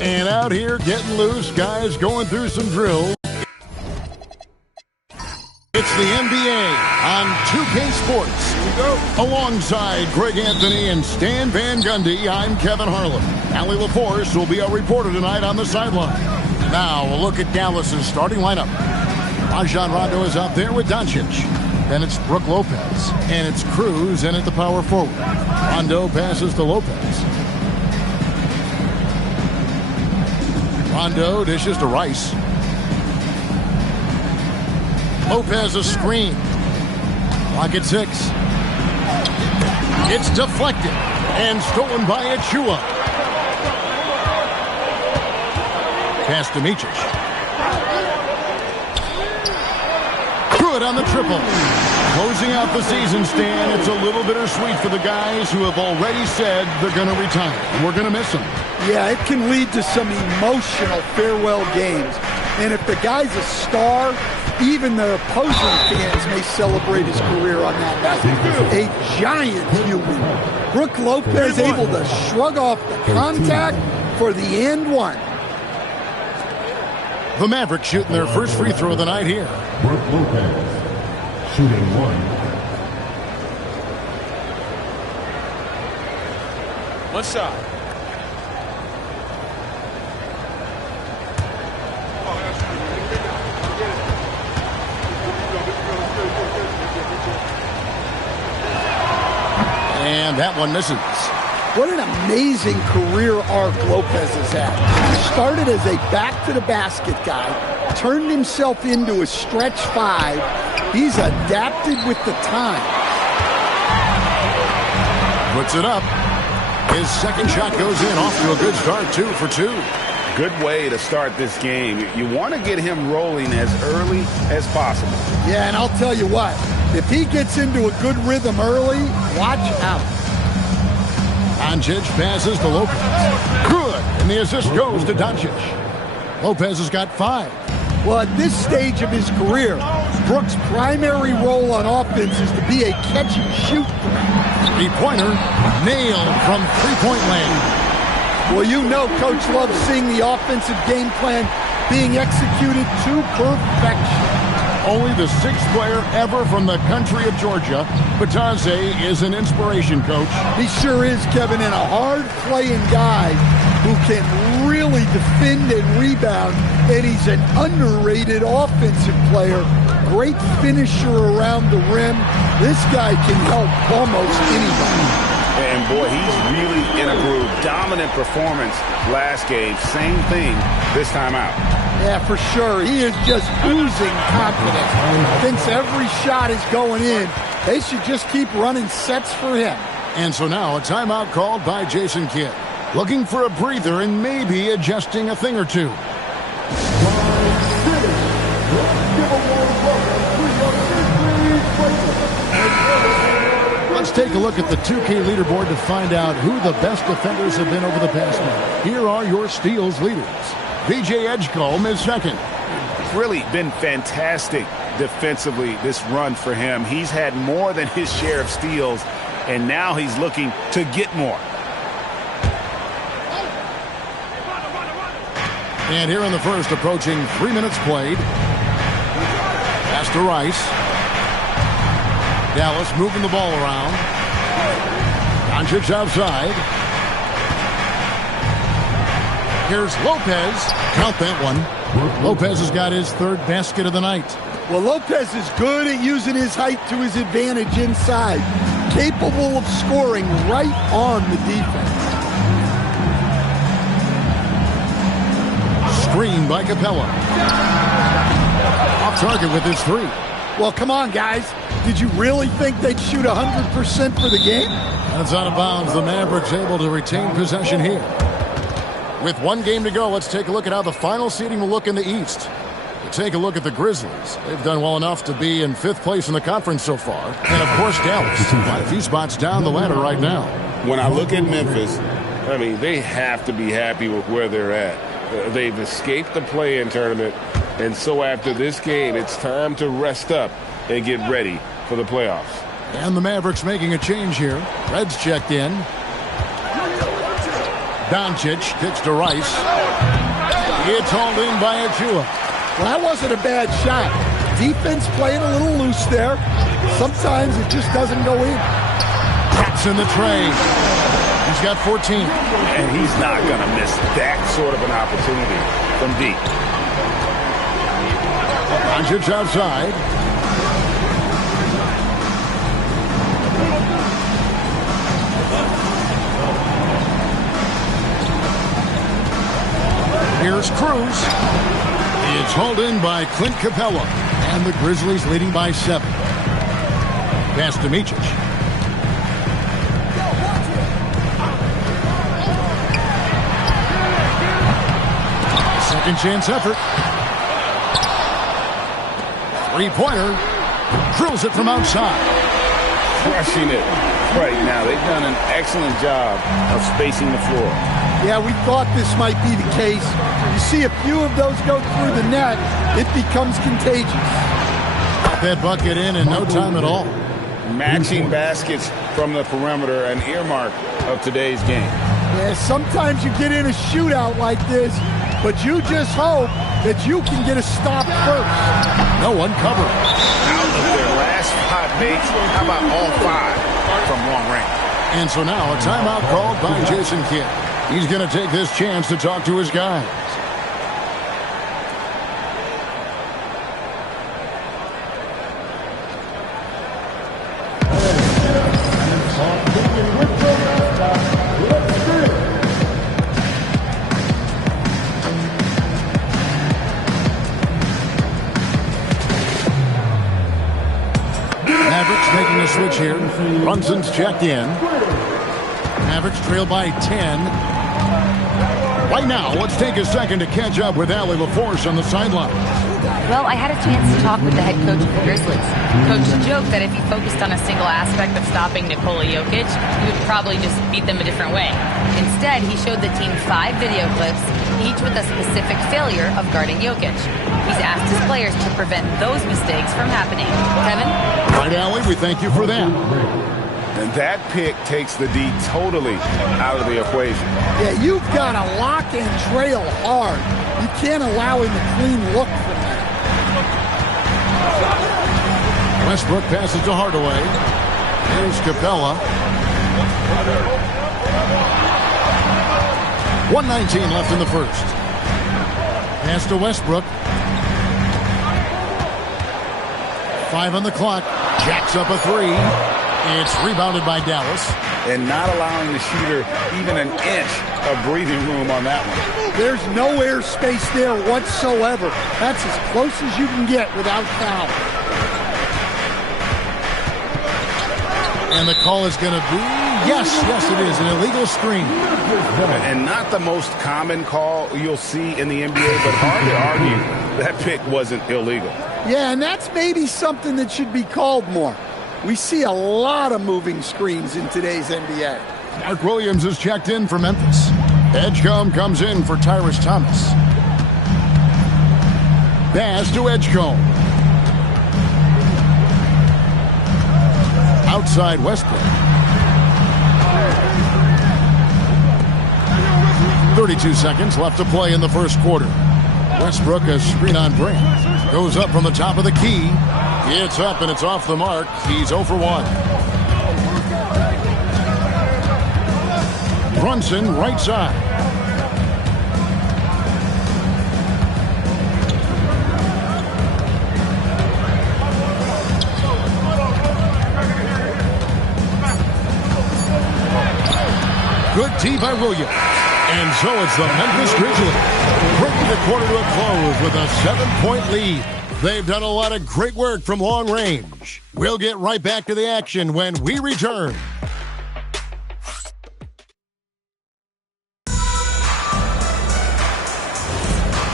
And out here getting loose, guys going through some drills. It's the NBA on 2K Sports. Here we go. Alongside Greg Anthony and Stan Van Gundy, I'm Kevin Harlan. Allie LaForce will be our reporter tonight on the sideline. Now we'll look at Dallas's starting lineup. Rajon Rondo is out there with Doncic. Then it's Brook Lopez. And it's Cruz in at the power forward. Rondo passes to Lopez. Rondo dishes to Rice. Lopez a screen. Clock at 6. It's deflected and stolen by Achua. Pass to Micic. Good on the triple. Closing out the season, Stan, it's a little bittersweet for the guys who have already said they're going to retire. We're going to miss them. Yeah, it can lead to some emotional farewell games. And if the guy's a star, even the opposing fans may celebrate his career on that night. A giant human. Brook Lopez able to shrug off the contact for the and one. The Mavericks shooting their first free throw of the night here. Brook Lopez shooting one. One shot. And that one misses. What an amazing career arc Lopez has had. Started as a back-to-the-basket guy, turned himself into a stretch five. He's adapted with the time. Puts it up. His second shot goes in, off to a good start, 2 for 2. Good way to start this game. You want to get him rolling as early as possible. Yeah, and I'll tell you what, if he gets into a good rhythm early, watch out. Doncic passes to Lopez. Good, and the assist goes to Doncic. Lopez has got 5. Well, at this stage of his career, Brook's primary role on offense is to be a catch-and-shoot threat. Three-pointer nailed from three-point land. Well, you know Coach loves seeing the offensive game plan being executed to perfection. Only the 6th player ever from the country of Georgia. Batadze is an inspiration, Coach. He sure is, Kevin, and a hard-playing guy who can really defend and rebound, and he's an underrated offensive player. Great finisher around the rim. This guy can help almost anybody. And boy, he's really in a groove. Dominant performance last game. Same thing this time out. Yeah, for sure. He is just oozing confidence. Thinks every shot is going in. They should just keep running sets for him. And so now a timeout called by Jason Kidd. Looking for a breather and maybe adjusting a thing or two. Let's take a look at the 2K leaderboard to find out who the best defenders have been over the past month. Here are your steals leaders. VJ Edgecombe is second. It's really been fantastic defensively this run for him. He's had more than his share of steals, and now he's looking to get more. And here in the first, approaching 3 minutes played. Pass to Rice. Dallas moving the ball around. Doncic outside. Here's Lopez. Count that one. Lopez has got his 3rd basket of the night. Well, Lopez is good at using his height to his advantage inside. Capable of scoring right on the defense. Screen by Capella. Off target with his 3. Well, come on, guys. Did you really think they'd shoot 100% for the game? That's out of bounds. The Mavericks able to retain possession here. With 1 game to go, let's take a look at how the final seeding will look in the East. We'll take a look at the Grizzlies. They've done well enough to be in 5th place in the conference so far. And, of course, Dallas. Quite a few spots down the ladder right now. When I look at Memphis, I mean, they have to be happy with where they're at. They've escaped the play-in tournament, and so after this game, it's time to rest up and get ready for the playoffs. And the Mavericks making a change here. Reds checked in. Doncic kicks to Rice. It's hauled in by Achua. Well, that wasn't a bad shot. Defense playing a little loose there. Sometimes it just doesn't go in. That's in the tray. He's got 14. And he's not going to miss that sort of an opportunity from deep. Doncic outside. Here's Cruz. It's hauled in by Clint Capella. And the Grizzlies leading by 7. Pass to Micic. Second chance effort. Three-pointer. Drills it from outside. Crushing it right now. They've done an excellent job of spacing the floor. Yeah, we thought this might be the case. You see a few of those go through the net, it becomes contagious. Got that bucket in no time at all. Matching baskets from the perimeter, an earmark of today's game. Yeah, sometimes you get in a shootout like this, but you just hope that you can get a stop first. No one covering. Out of their last 5 makes, how about all 5 from long range? And so now a timeout called by Jason Kidd. He's going to take this chance to talk to his guys. Mavericks making a switch here. Brunson's checked in. Mavericks trail by 10. Right now, let's take a second to catch up with Allie LaForce on the sideline. Well, I had a chance to talk with the head coach of the Grizzlies. Coach joked that if he focused on a single aspect of stopping Nikola Jokic, he would probably just beat them a different way. Instead, he showed the team 5 video clips, each with a specific failure of guarding Jokic. He's asked his players to prevent those mistakes from happening. Kevin? Right, Allie, we thank you for that. And that pick takes the D totally out of the equation. Yeah, you've got to lock and trail hard. You can't allow him a clean look from that. Westbrook passes to Hardaway. Here's Capella. 1:19 left in the first. Pass to Westbrook. 5 on the clock. Jacks up a 3. It's rebounded by Dallas. And not allowing the shooter even an inch of breathing room on that one. There's no air space there whatsoever. That's as close as you can get without foul. And the call is going to be, yes, it is, an illegal screen. And not the most common call you'll see in the NBA, but hard to argue that pick wasn't illegal. Yeah, and that's maybe something that should be called more. We see a lot of moving screens in today's NBA. Mark Williams is checked in for Memphis. Edgecombe comes in for Tyrus Thomas. Pass to Edgecombe. Outside Westbrook. 32 seconds left to play in the first quarter. Westbrook, a screen on Grant. Goes up from the top of the key. It's up and it's off the mark. He's 0 for 1. Brunson, right side. Good tee by Williams. And so it's the Memphis Grizzlies bringing the quarter to a close with a 7-point lead. They've done a lot of great work from long range. We'll get right back to the action when we return.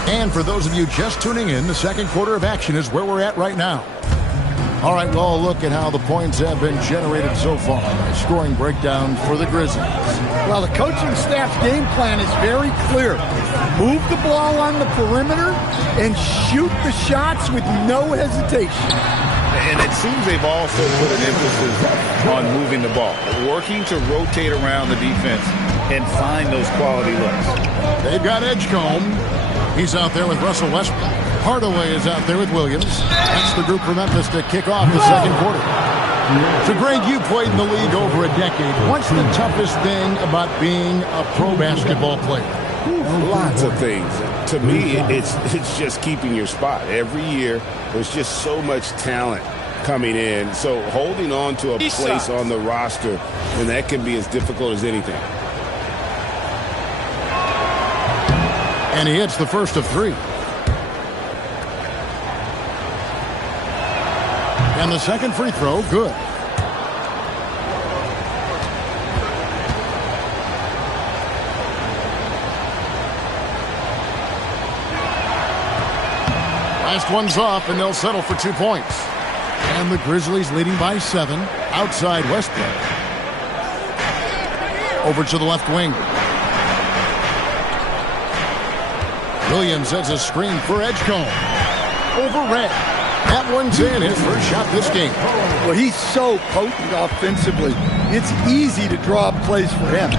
And for those of you just tuning in, the second quarter of action is where we're at right now. All right, well, look at how the points have been generated so far. A scoring breakdown for the Grizzlies. Well, the coaching staff's game plan is very clear. Move the ball on the perimeter and shoot the shots with no hesitation. And it seems they've also put an emphasis on moving the ball, working to rotate around the defense and find those quality looks. They've got Edgecombe. He's out there with Russell Westbrook. Hardaway is out there with Williams. That's the group for Memphis to kick off the second quarter. So, Greg, you played in the league over a decade. What's the toughest thing about being a pro basketball player? Lots of things. To me, it's just keeping your spot. Every year, there's just so much talent coming in. So holding on to a place on the roster, and that can be as difficult as anything. And he hits the first of three. And the second free throw, good. Last one's off, and they'll settle for 2 points. And the Grizzlies leading by 7 outside Westbrook. Over to the left wing. Williams has a screen for Edgecombe. Over Red. That one's in, his first shot this game. Well, he's so potent offensively. It's easy to draw up plays for him.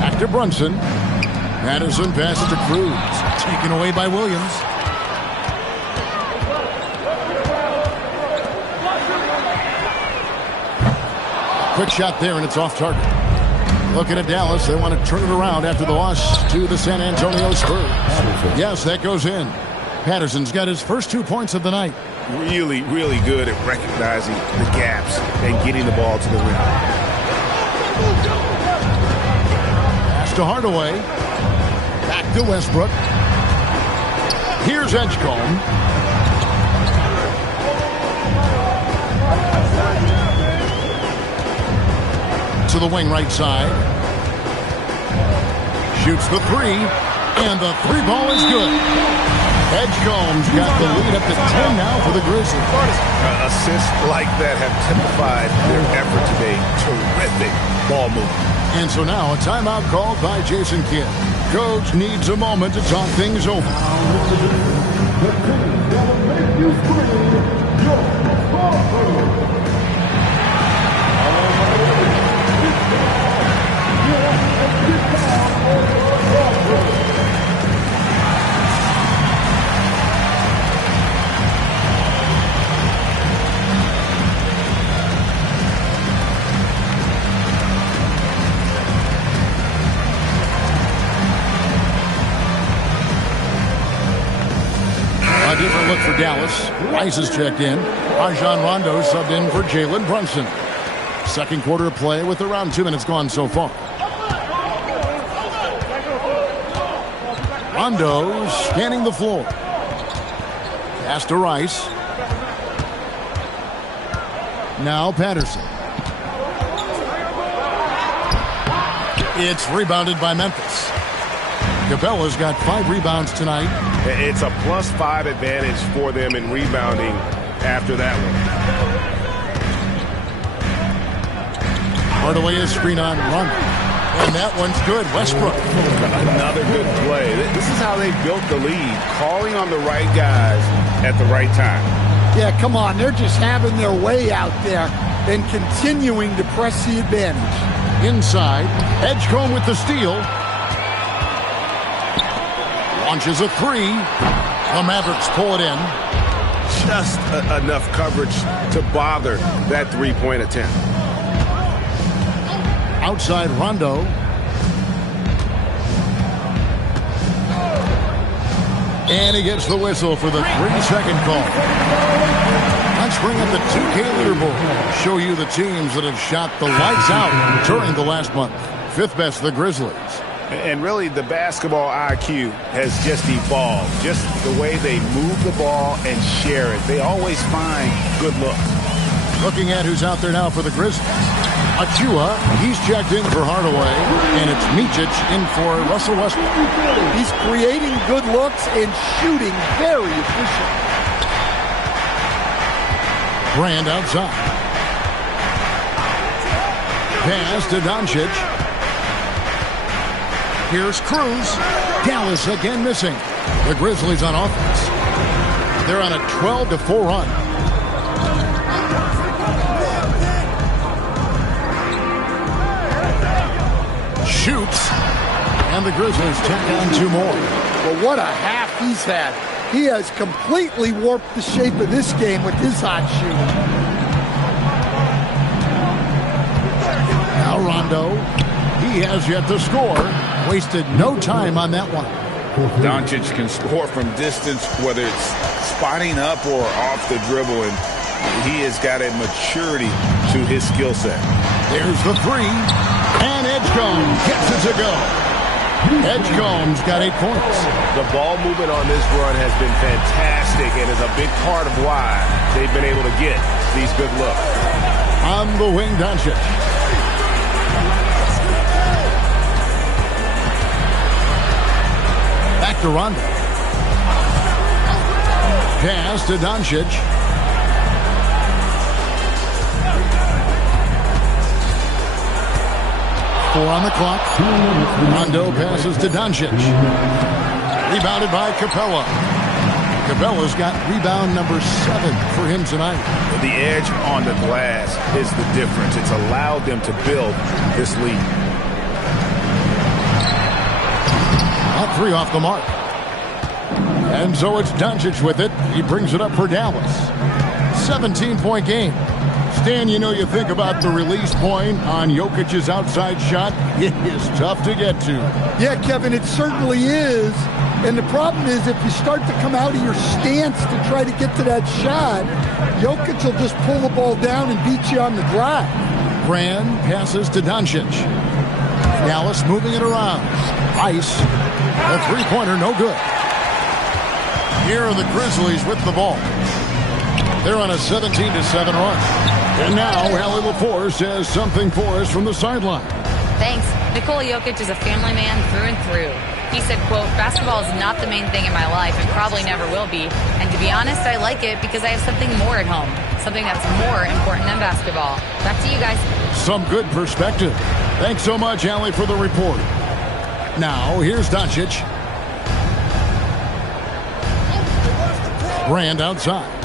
Back to Brunson. Madison passes to Cruz. Taken away by Williams. Quick shot there, and it's off target. Looking at Dallas, they want to turn it around after the loss to the San Antonio Spurs. Yes, that goes in. Patterson's got his first 2 points of the night. Really, really good at recognizing the gaps and getting the ball to the rim. Pass to Hardaway. Back to Westbrook. Here's Edgecombe. To the wing right side. Shoots the three. And the three ball is good. Edgecombe's got the lead up to 10 now for the Grizzlies. Assists like that have typified their effort today. Terrific ball movement. And so now a timeout called by Jason Kidd. Coach needs a moment to talk things over. A different look for Dallas. Rice is checked in. Rajon Rondo subbed in for Jalen Brunson. Second quarter of play with around 2 minutes gone so far. Rondo scanning the floor. Pass to Rice. Now Patterson. It's rebounded by Memphis. Capella's got 5 rebounds tonight. It's a +5 advantage for them in rebounding after that one. Hardaway is screen on Rondo. And that one's good. Westbrook. Another good play. This is how they built the lead, calling on the right guys at the right time. Yeah, come on. They're just having their way out there and continuing to press the advantage. Inside. Edgecombe with the steal. Launches a three. The Mavericks pull it in. Just enough coverage to bother that three-point attempt. Outside Rondo. And he gets the whistle for the 3-second call. Let's bring up the 2K leaderboard. Show you the teams that have shot the lights out during the last month. Fifth best, the Grizzlies. And really, the basketball IQ has just evolved. Just the way they move the ball and share it. They always find good looks. Looking at who's out there now for the Grizzlies. Achua, he's checked in for Hardaway. And it's Micic in for Russell Westbrook. He's creating good looks and shooting very efficient. Brand outside. Pass to Doncic. Here's Cruz. Dallas again missing. The Grizzlies on offense. They're on a 12-4 run. Shoots. And the Grizzlies tack on 2 more. Well, what a half he's had. He has completely warped the shape of this game with his hot shooting. Now Rondo. He has yet to score. Wasted no time on that one. Doncic can score from distance, whether it's spotting up or off the dribble, and he has got a maturity to his skill set. There's the 3, and Edgecombe gets it to go. Edgecombe's got 8 points. The ball movement on this run has been fantastic and is a big part of why they've been able to get these good looks. On the wing, Doncic. Back to Rondo. Pass to Doncic. Four on the clock. Rondo passes to Doncic. Rebounded by Capella. Capella's got rebound number 7 for him tonight. The edge on the glass is the difference. It's allowed them to build this lead. Not 3 off the mark. And so it's Doncic with it. He brings it up for Dallas. 17-point game. Stan, you know, you think about the release point on Jokic's outside shot. It is tough to get to. Yeah, Kevin, it certainly is. And the problem is if you start to come out of your stance to try to get to that shot, Jokic will just pull the ball down and beat you on the drive. Brand passes to Doncic. Dallas moving it around. Ice. A 3-pointer, no good. Here are the Grizzlies with the ball. They're on a 17-7 run. And now, Allie LaForce says something for us from the sideline. Thanks. Nikola Jokic is a family man through and through. He said, quote, basketball is not the main thing in my life and probably never will be. And to be honest, I like it because I have something more at home. Something that's more important than basketball. Back to you guys. Some good perspective. Thanks so much, Allie, for the report. Now, here's Doncic. Brand outside.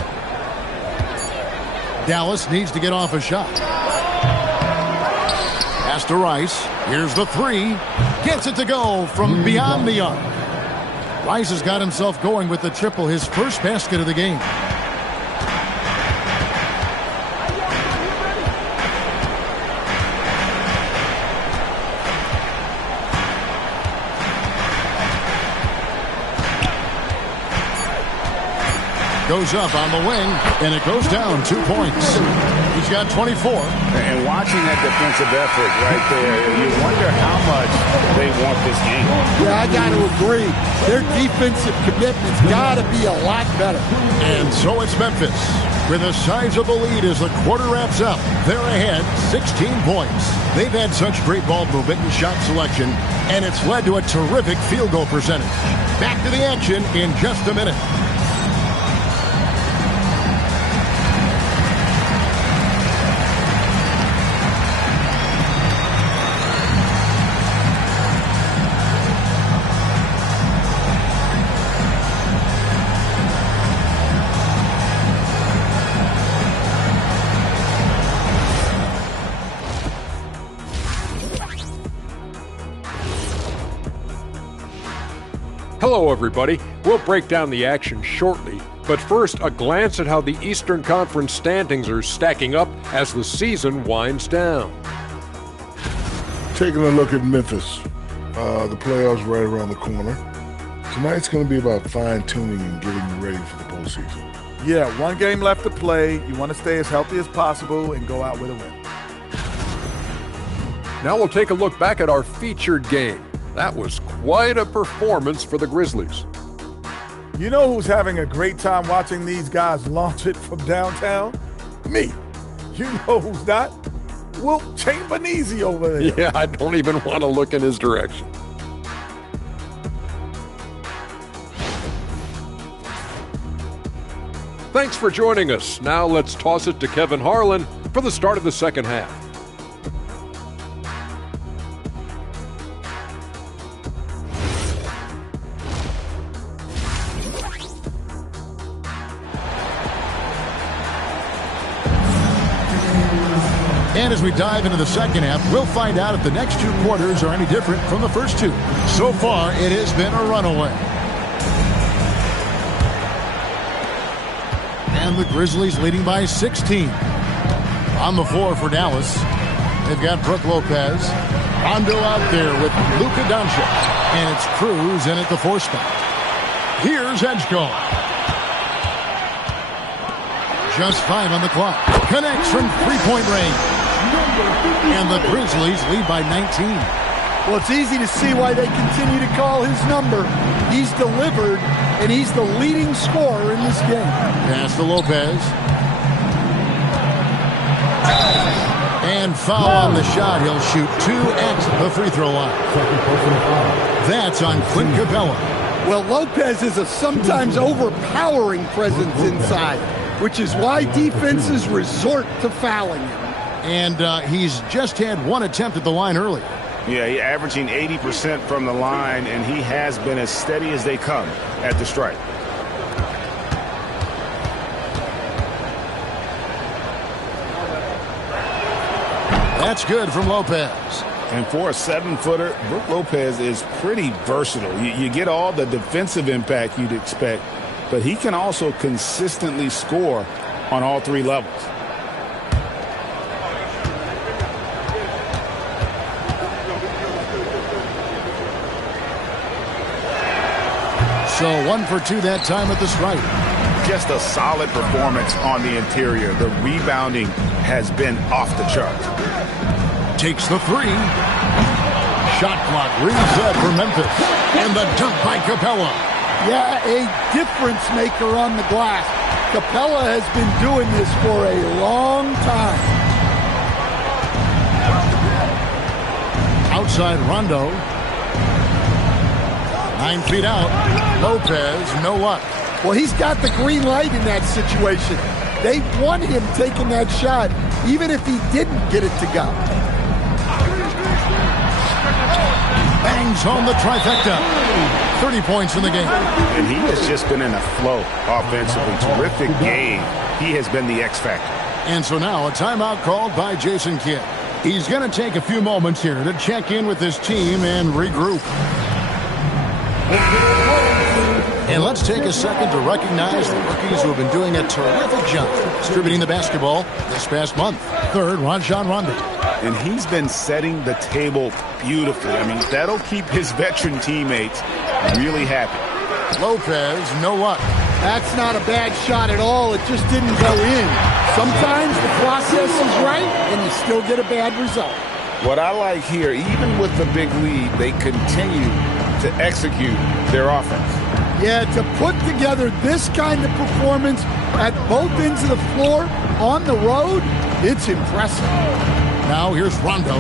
Dallas needs to get off a shot. Pass to Rice. Here's the 3. Gets it to go from beyond the arc. Rice has got himself going with the triple, his first basket of the game. Goes up on the wing, and it goes down 2 points. He's got 24. And watching that defensive effort right there, you wonder how much they want this game. Yeah, I got to agree. Their defensive commitment's got to be a lot better. And so it's Memphis. With a sizable lead as the quarter wraps up, they're ahead 16 points. They've had such great ball movement and shot selection, and it's led to a terrific field goal percentage. Back to the action in just a minute. Hello, everybody. We'll break down the action shortly, but first, a glance at how the Eastern Conference standings are stacking up as the season winds down. Taking a look at Memphis, the playoffs right around the corner. Tonight's going to be about fine-tuning and getting you ready for the postseason. Yeah, 1 game left to play. You want to stay as healthy as possible and go out with a win. Now we'll take a look back at our featured game. That was quite a performance for the Grizzlies. You know who's having a great time watching these guys launch it from downtown? Me. You know who's not? Wilt Chamberlain over there. Yeah, I don't even want to look in his direction. Thanks for joining us. Now let's toss it to Kevin Harlan for the start of the second half. And as we dive into the second half, we'll find out if the next two quarters are any different from the first two. So far, it has been a runaway. And the Grizzlies leading by 16. On the floor for Dallas, they've got Brook Lopez. Rondo out there with Luka Doncic. And it's Cruz in at the 4 spot. Here's Edgecombe. Just 5 on the clock. Connects from three-point range. And the Grizzlies lead by 19. Well, it's easy to see why they continue to call his number. He's delivered, and he's the leading scorer in this game. Pass to Lopez. And foul on the shot. He'll shoot 2 at the free throw line. That's on Clint Capella. Well, Lopez is a sometimes overpowering presence inside, which is why defenses resort to fouling him. And he's just had 1 attempt at the line earlier. Yeah, he's averaging 80% from the line, and he has been as steady as they come at the stripe. That's good from Lopez. And for a 7-footer, Brook Lopez is pretty versatile. You get all the defensive impact you'd expect, but he can also consistently score on all 3 levels. So 1 for 2 that time at the stripe. Just a solid performance on the interior. The rebounding has been off the charts. Takes the 3. Shot clock reset for Memphis. And the dunk by Capella. Yeah, a difference maker on the glass. Capella has been doing this for a long time. Outside Rondo. 9 feet out. Lopez, no luck. Well, he's got the green light in that situation. They want him taking that shot, even if he didn't get it to go. Bangs home the trifecta. 30 points in the game. And he has just been in a flow offensively. Terrific game. He has been the X factor. And so now a timeout called by Jason Kidd. He's going to take a few moments here to check in with his team and regroup. And let's take a second to recognize the rookies who have been doing a terrific job distributing the basketball this past month. Third, Rajon Rondo. And he's been setting the table beautifully. I mean, that'll keep his veteran teammates really happy. Lopez, no luck. That's not a bad shot at all. It just didn't go in. Sometimes the process is right, and you still get a bad result. What I like here, even with the big lead, they continue to execute their offense. Yeah, to put together this kind of performance at both ends of the floor on the road, it's impressive. Now here's Rondo.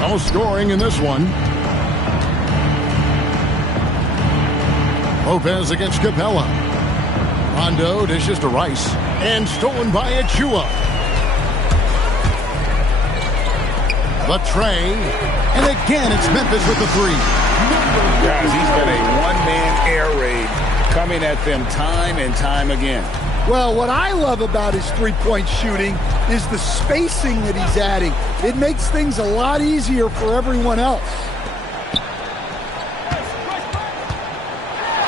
No scoring in this one. Lopez against Capella. Rondo dishes to Rice. And stolen by Achua. The tray. And again, it's Memphis with the 3. Guys, he's been a one-man air raid coming at them time and time again. Well, what I love about his three-point shooting is the spacing that he's adding. It makes things a lot easier for everyone else.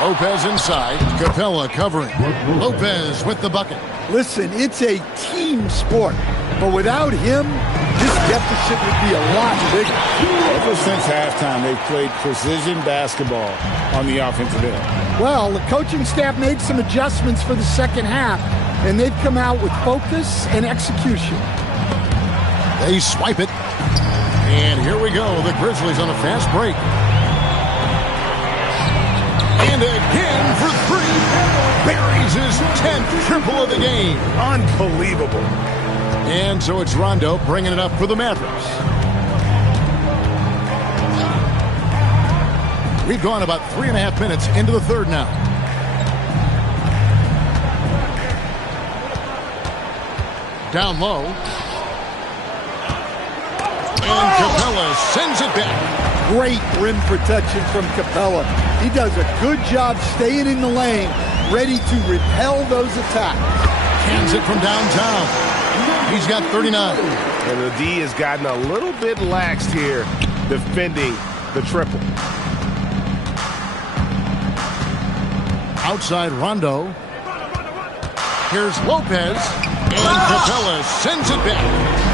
Lopez inside. Capella covering. Lopez with the bucket. Listen, it's a team sport, but without him, this deficit would be a lot bigger. Ever since halftime, they've played precision basketball on the offensive end. Well, the coaching staff made some adjustments for the second half, and they've come out with focus and execution. They swipe it. And here we go. The Grizzlies on a fast break. And again for 3. Buries his 10th triple of the game. Unbelievable. And so it's Rondo bringing it up for the Mavericks. We've gone about 3.5 minutes into the third now. Down low. And Capella sends it back. Great rim protection from Capella. He does a good job staying in the lane, ready to repel those attacks. Hands it from downtown. He's got 39. And the D has gotten a little bit laxed here defending the triple. Outside Rondo. Here's Lopez. And Capella sends it back.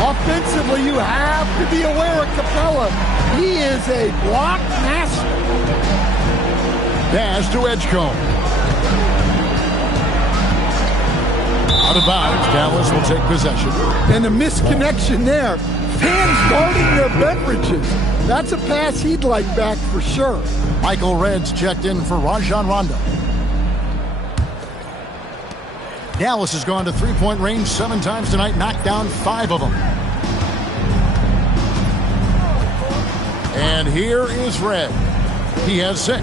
Offensively, you have to be aware of Capella. He is a block master. Pass to Edgecombe. Out of bounds. Dallas will take possession. And a misconnection there. Fans guarding their beverages. That's a pass he'd like back for sure. Michael Reds checked in for Rajon Rondo. Dallas has gone to three-point range 7 times tonight, knocked down 5 of them. And here is Red. He has 6.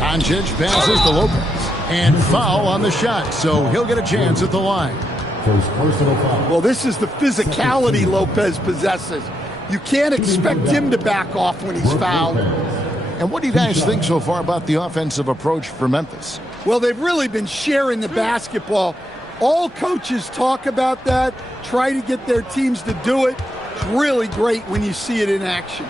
Doncic passes to Lopez. And foul on the shot, so he'll get a chance at the line. First personal foul. Well, this is the physicality Lopez possesses. You can't expect him to back off when he's fouled. And what do you guys think so far about the offensive approach for Memphis? Well, they've really been sharing the basketball. All coaches talk about that, try to get their teams to do it. It's really great when you see it in action.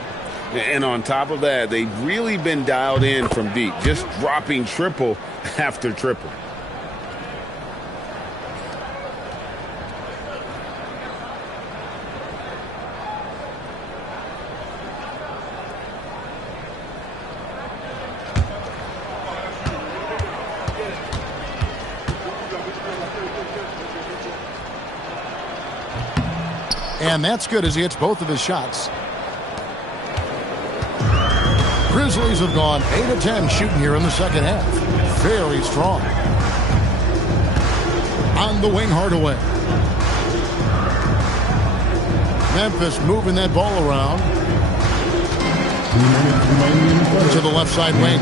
And on top of that, they've really been dialed in from deep, just dropping triple after triple. And that's good as he hits both of his shots. Grizzlies have gone 8 of 10 shooting here in the second half. Very strong. On the wing, Hardaway. Memphis moving that ball around. To the left side wing.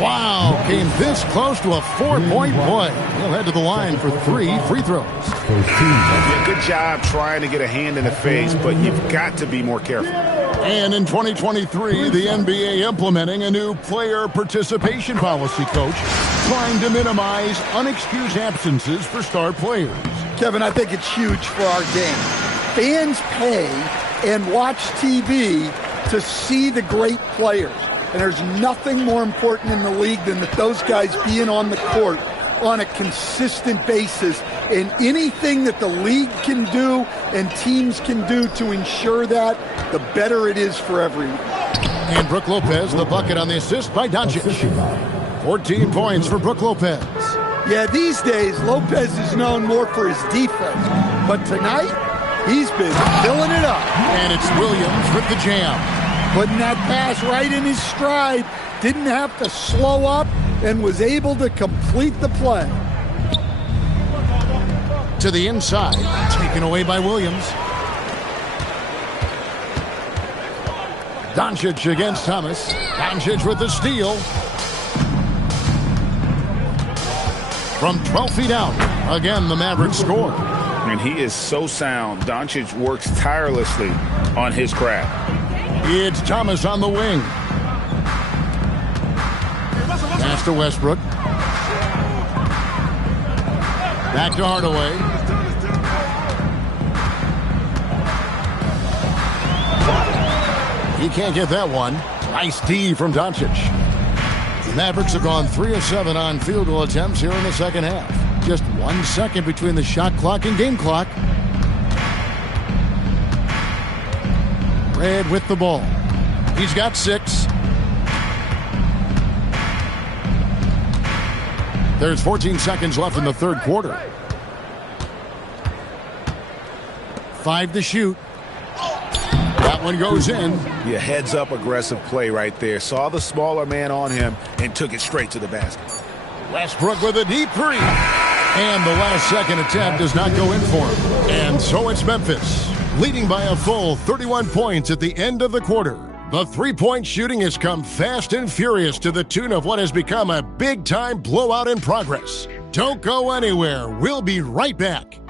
Wow, came this close to a 4-point play. He'll head to the line for 3 free throws. Yeah, good job trying to get a hand in the face, but you've got to be more careful. And in 2023, the NBA implementing a new player participation policy, Coach, trying to minimize unexcused absences for star players. Kevin, I think it's huge for our game. Fans pay and watch TV to see the great players. And there's nothing more important in the league than that those guys being on the court on a consistent basis. And anything that the league can do and teams can do to ensure that, the better it is for everyone. And Brook Lopez, the bucket on the assist by Doncic. 14 points for Brook Lopez. Yeah, these days, Lopez is known more for his defense. But tonight, he's been filling it up. And it's Williams with the jam. Putting that pass right in his stride. Didn't have to slow up and was able to complete the play. To the inside, taken away by Williams. Doncic against Thomas. Doncic with the steal. From 12 feet out, again the Mavericks score. And he is so sound. Doncic works tirelessly on his craft. It's Thomas on the wing. Pass to Westbrook. Back to Hardaway. He can't get that one. Nice D from Doncic. Mavericks have gone 3 of 7 on field goal attempts here in the second half. Just 1 second between the shot clock and game clock. Red with the ball. He's got 6. There's 14 seconds left in the third quarter. 5 to shoot. That one goes in. Yeah, heads up aggressive play right there. Saw the smaller man on him and took it straight to the basket. Westbrook with a deep 3. And the last second attempt does not go in for him. And so it's Memphis, leading by a full 31 points at the end of the quarter. The three-point shooting has come fast and furious to the tune of what has become a big-time blowout in progress. Don't go anywhere. We'll be right back.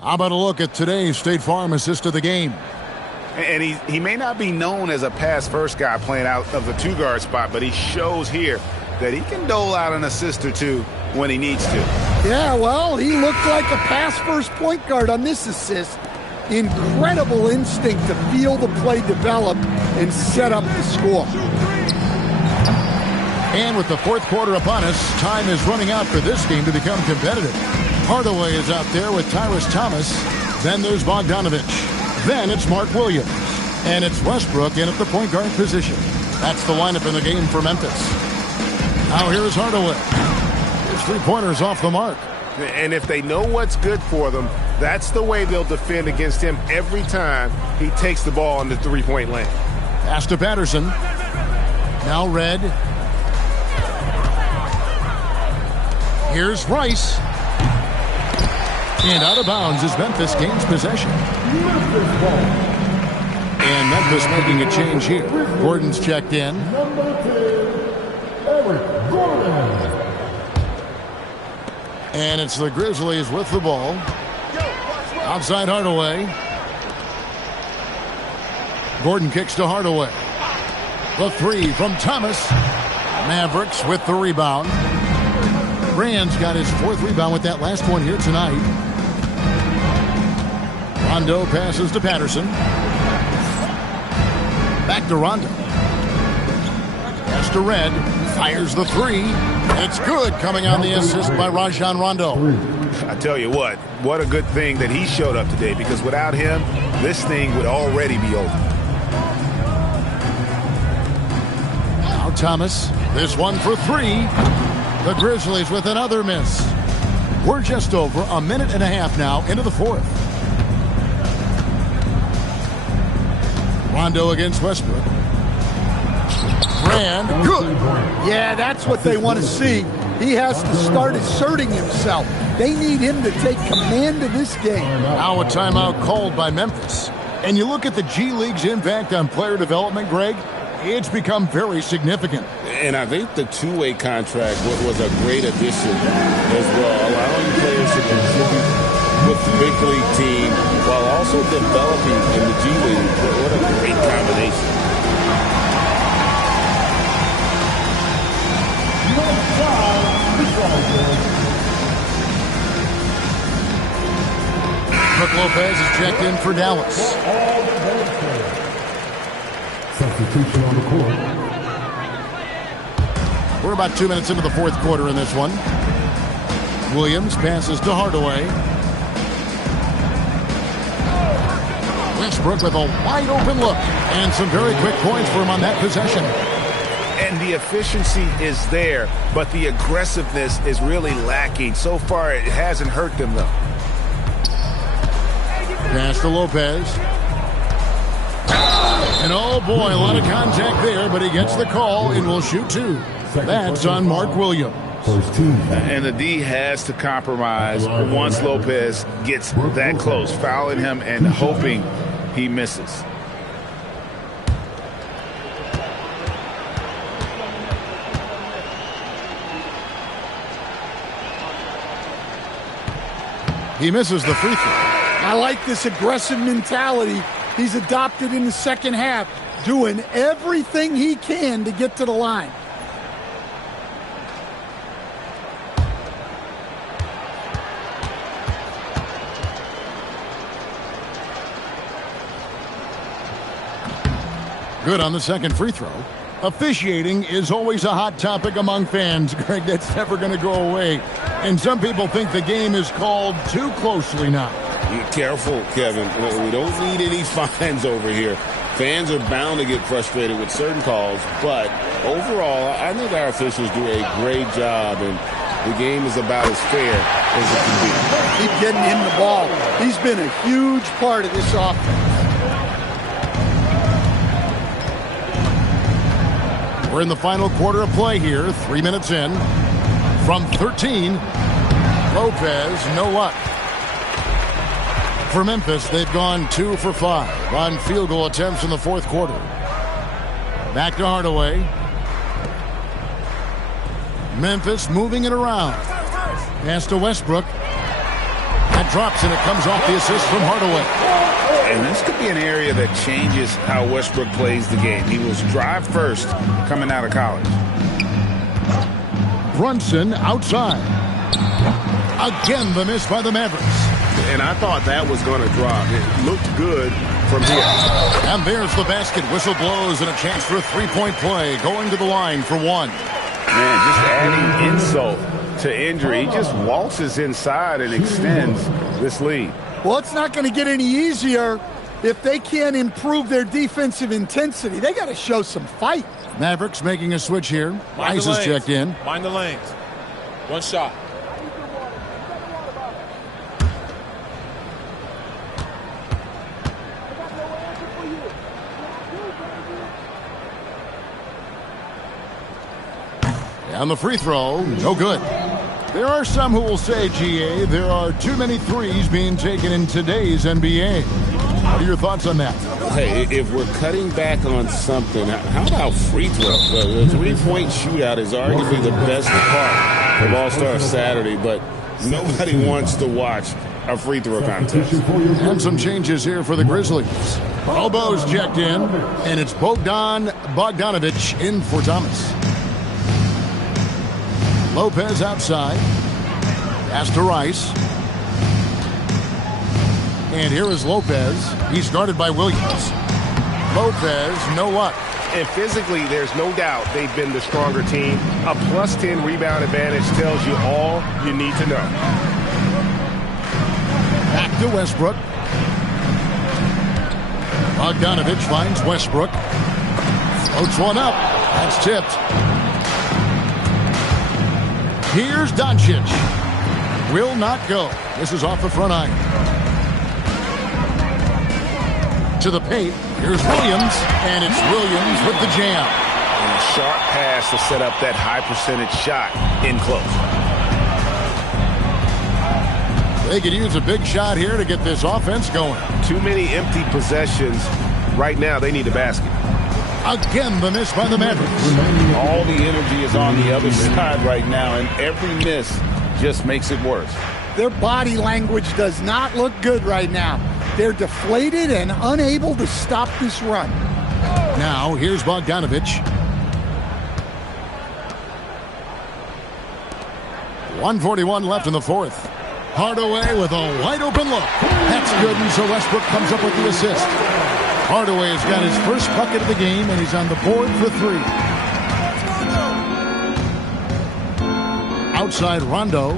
How about a look at today's State Farm assist of the game? And he may not be known as a pass-first guy playing out of the two-guard spot, but he shows here that he can dole out an assist or two when he needs to. Yeah, well, he looked like a pass-first point guard on this assist. Incredible instinct to feel the play develop and set up the score. And with the fourth quarter upon us, time is running out for this game to become competitive. Hardaway is out there with Tyrus Thomas. Then there's Bogdanovich. Then it's Mark Williams. And it's Westbrook in at the point guard position. That's the lineup in the game for Memphis. Now here's Hardaway. His three-pointers off the mark. And if they know what's good for them, that's the way they'll defend against him every time he takes the ball in the three-point lane. Pass to Patterson. Now Red. Here's Rice. And out of bounds as Memphis gains possession. And Memphis making a change here. Gordon's checked in. And it's the Grizzlies with the ball. Outside Hardaway. Gordon kicks to Hardaway. The three from Thomas. Mavericks with the rebound. Rand's got his fourth rebound with that last one here tonight. Rondo passes to Patterson. Back to Rondo. Pass to Red. Fires the three. It's good, coming on the assist by Rajon Rondo. I tell you what a good thing that he showed up today, because without him, this thing would already be over. Now Thomas. This one for three. The Grizzlies with another miss. We're just over a minute and a half now into the fourth. Rondo against Westbrook. Rand, good. Yeah, that's what they want to see. He has to start asserting himself. They need him to take command of this game. Now a timeout called by Memphis. And you look at the G League's impact on player development, Greg, it's become very significant. And I think the two-way contract was a great addition as well, allowing players to contribute with the big league team while also developing in the G League. What a great combination. Brook Lopez is checked in for Dallas. Substitution on the court. We're about 2 minutes into the fourth quarter in this one. Williams passes to Hardaway. Westbrook with a wide open look. And some very quick points for him on that possession. And the efficiency is there, but the aggressiveness is really lacking. So far, it hasn't hurt them, though. Pass to Lopez. And oh boy, a lot of contact there, but he gets the call and will shoot two. That's on Mark Williams. And the D has to compromise once Lopez gets that close, fouling him and hoping he misses. He misses the free throw. I like this aggressive mentality he's adopted in the second half, doing everything he can to get to the line. Good on the second free throw. Officiating is always a hot topic among fans, Greg. That's never going to go away. And some people think the game is called too closely now. Be careful, Kevin. We don't need any fines over here. Fans are bound to get frustrated with certain calls, but overall, I think our officials do a great job, and the game is about as fair as it can be. Keep getting him the ball. He's been a huge part of this offense. We're in the final quarter of play here, 3 minutes in. From 13, Lopez, no luck. For Memphis, they've gone 2 for 5 on field goal attempts in the fourth quarter. Back to Hardaway. Memphis moving it around. Pass to Westbrook. That drops, and it comes off the assist from Hardaway. And this could be an area that changes how Westbrook plays the game. He was drive first coming out of college. Brunson outside. Again, the miss by the Mavericks. And I thought that was going to drop. It looked good from here. And there's the basket. Whistle blows and a chance for a three-point play. Going to the line for one. Man, just adding insult to injury. He just waltzes inside and extends this lead. Well, it's not going to get any easier if they can't improve their defensive intensity. They got to show some fight. Mavericks making a switch here. Rice is checked in. Mind the lanes. One shot. And the free throw, no good. There are some who will say, GA, there are too many threes being taken in today's NBA. What are your thoughts on that? Hey, if we're cutting back on something, how about free throws? The three-point shootout is arguably the best part of All-Star Saturday, but nobody wants to watch a free throw contest. And some changes here for the Grizzlies. Bobo's checked in, and it's Bogdanovich in for Thomas. Lopez outside. Pass to Rice. And here is Lopez. He's guarded by Williams. Lopez, no luck. And physically, there's no doubt they've been the stronger team. A plus 10 rebound advantage tells you all you need to know. Back to Westbrook. Bogdanovich finds Westbrook. Floats one up. That's tipped. Here's Doncic. Will not go. This is off the front iron. To the paint. Here's Williams. And it's Williams with the jam. And a sharp pass to set up that high percentage shot in close. They could use a big shot here to get this offense going. Too many empty possessions. Right now, they need a basket. Again, the miss by the Mavericks. All the energy is on the other side right now, and every miss just makes it worse. Their body language does not look good right now. They're deflated and unable to stop this run. Now, here's Bogdanovich. 1:41 left in the fourth. Hardaway with a wide-open look. That's good, and so Westbrook comes up with the assist. Hardaway has got his first bucket of the game, and he's on the board for three. Outside Rondo.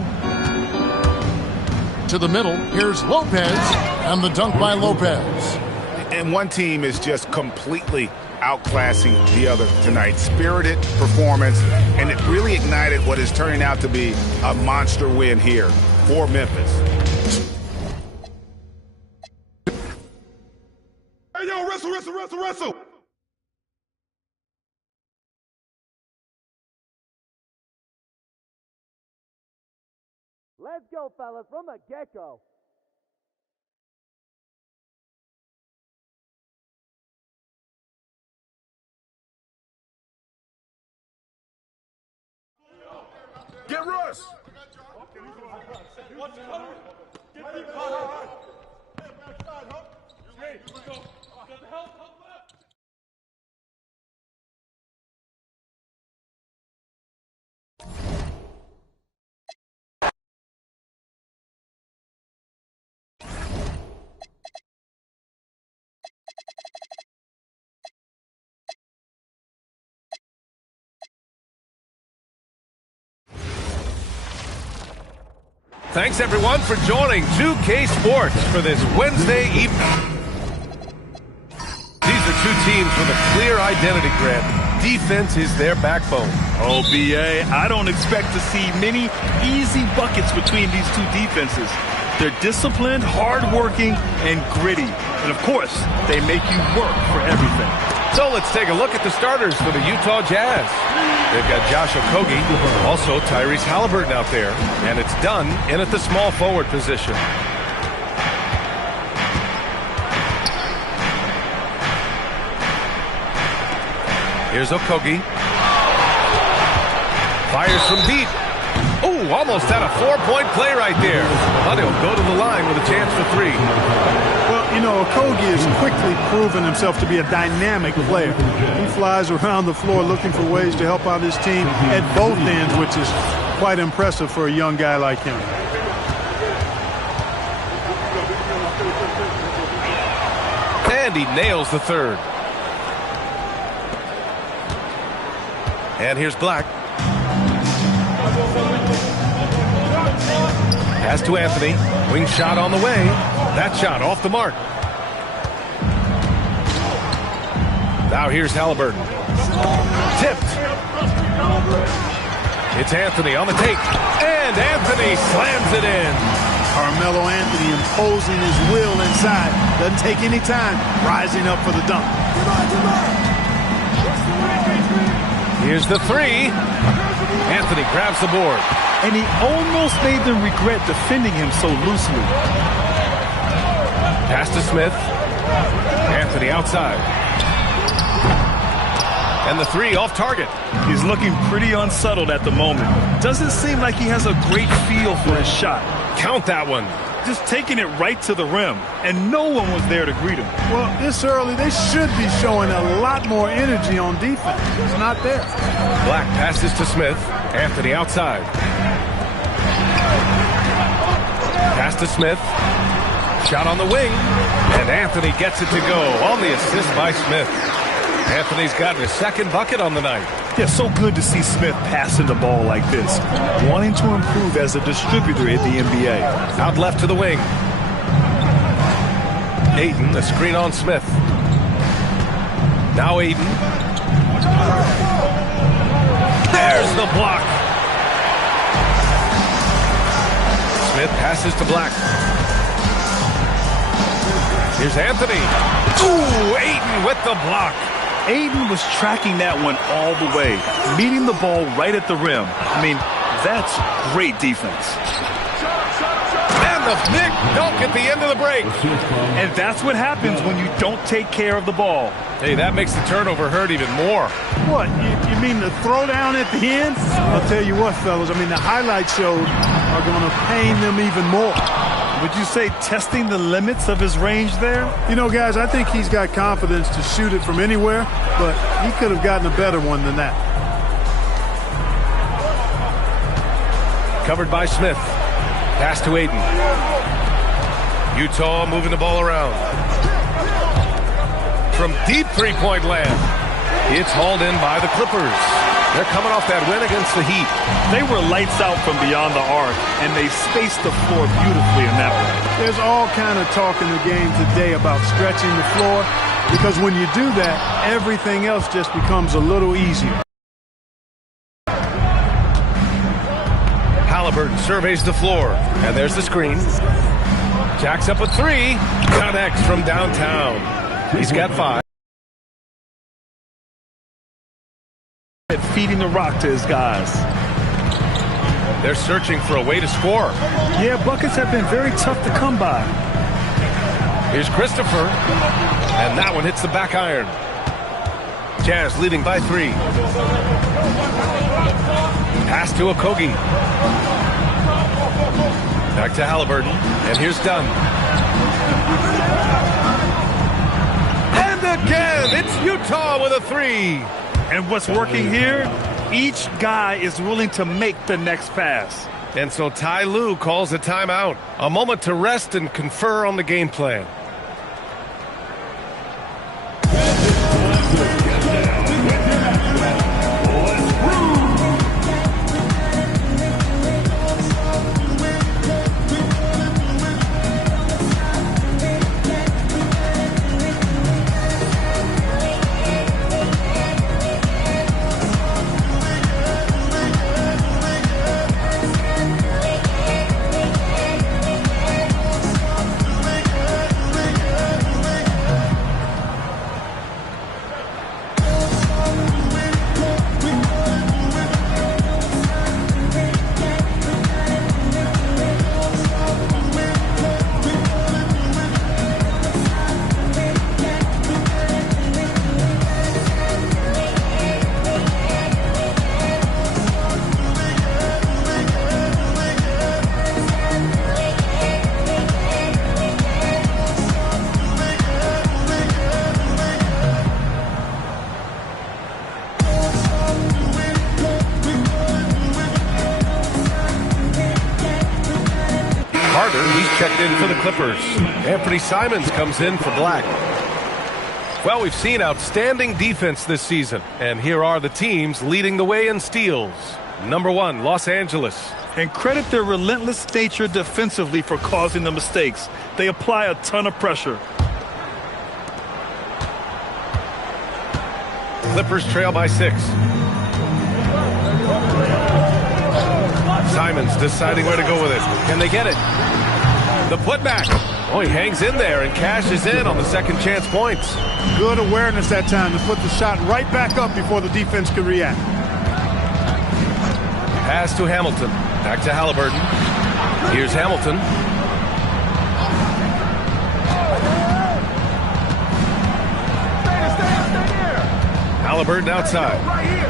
To the middle. Here's Lopez, and the dunk by Lopez. And one team is just completely outclassing the other tonight. Spirited performance, and it really ignited what is turning out to be a monster win here for Memphis. Hey, yo, wrestle! Let's go, fellas, from the get-go. Get Russ! Thanks, everyone, for joining 2K Sports for this Wednesday evening. These are two teams with a clear identity grab. Defense is their backbone. Oh, B.A., I don't expect to see many easy buckets between these two defenses. They're disciplined, hardworking, and gritty. And, of course, they make you work for everything. So let's take a look at the starters for the Utah Jazz. They've got Josh Okogie, also Tyrese Halliburton out there, and it's Dunn in at the small forward position. Here's Okogie. Fires from deep. Oh, almost had a 4-point play right there. But he'll go to the line with a chance for 3. Well, you know, Okogie has quickly proven himself to be a dynamic player. He flies around the floor looking for ways to help out his team at both ends, which is quite impressive for a young guy like him. And he nails the third. And here's Black. Pass to Anthony. Wing shot on the way. That shot off the mark. Now here's Halliburton. Tipped. It's Anthony on the take. And Anthony slams it in. Carmelo Anthony imposing his will inside. Doesn't take any time. Rising up for the dunk. Here's the 3. Anthony grabs the board. And he almost made them regret defending him so loosely. Pass to Smith. Anthony outside. And the 3 off target. He's looking pretty unsettled at the moment. Doesn't seem like he has a great feel for his shot. Count that one. Just taking it right to the rim, and no one was there to greet him. Well, this early, they should be showing a lot more energy on defense. It's not there. Black passes to Smith. Anthony outside. Pass to Smith. Shot on the wing. And Anthony gets it to go on the assist by Smith. Anthony's gotten his second bucket on the night. Yeah, so good to see Smith passing the ball like this. Wanting to improve as a distributor in the NBA. Out left to the wing. Ayton, the screen on Smith. Now Ayton. There's the block. Smith passes to Black. Here's Anthony. Ooh, Ayton with the block. Ayton was tracking that one all the way, meeting the ball right at the rim. I mean, that's great defense. And the big dunk at the end of the break. And that's what happens when you don't take care of the ball. Hey, that makes the turnover hurt even more. What, you mean the throwdown at the end? I'll tell you what, fellas, I mean, the highlight shows are going to pain them even more. Would you say testing the limits of his range there? You know, guys, I think he's got confidence to shoot it from anywhere, but he could have gotten a better one than that. Covered by Smith. Pass to Ayton. Utah moving the ball around. From deep three-point land. It's hauled in by the Clippers. They're coming off that win against the Heat. They were lights out from beyond the arc, and they spaced the floor beautifully in that one. There's all kind of talk in the game today about stretching the floor, because when you do that, everything else just becomes a little easier. Halliburton surveys the floor, and there's the screen. Jacks up a 3. Connects from downtown. He's got 5. Feeding the rock to his guys. They're searching for a way to score. Yeah, buckets have been very tough to come by. Here's Christopher, and that one hits the back iron. Jazz leading by 3. Pass to Okogie. Back to Halliburton, and here's Dunn. And again, it's Utah with a 3. And what's working here, each guy is willing to make the next pass. And so Ty Lue calls a timeout. A moment to rest and confer on the game plan. Carter, he's checked in for the Clippers. Anthony Simons comes in for Black. Well, we've seen outstanding defense this season, and here are the teams leading the way in steals. Number 1, Los Angeles. And credit their relentless nature defensively for causing the mistakes. They apply a ton of pressure. Clippers trail by 6. Simons deciding where to go with it. Can they get it? The putback. Oh, he hangs in there and cashes in on the second chance points. Good awareness that time to put the shot right back up before the defense could react. Pass to Hamilton. Back to Halliburton. Here's Hamilton. Halliburton outside.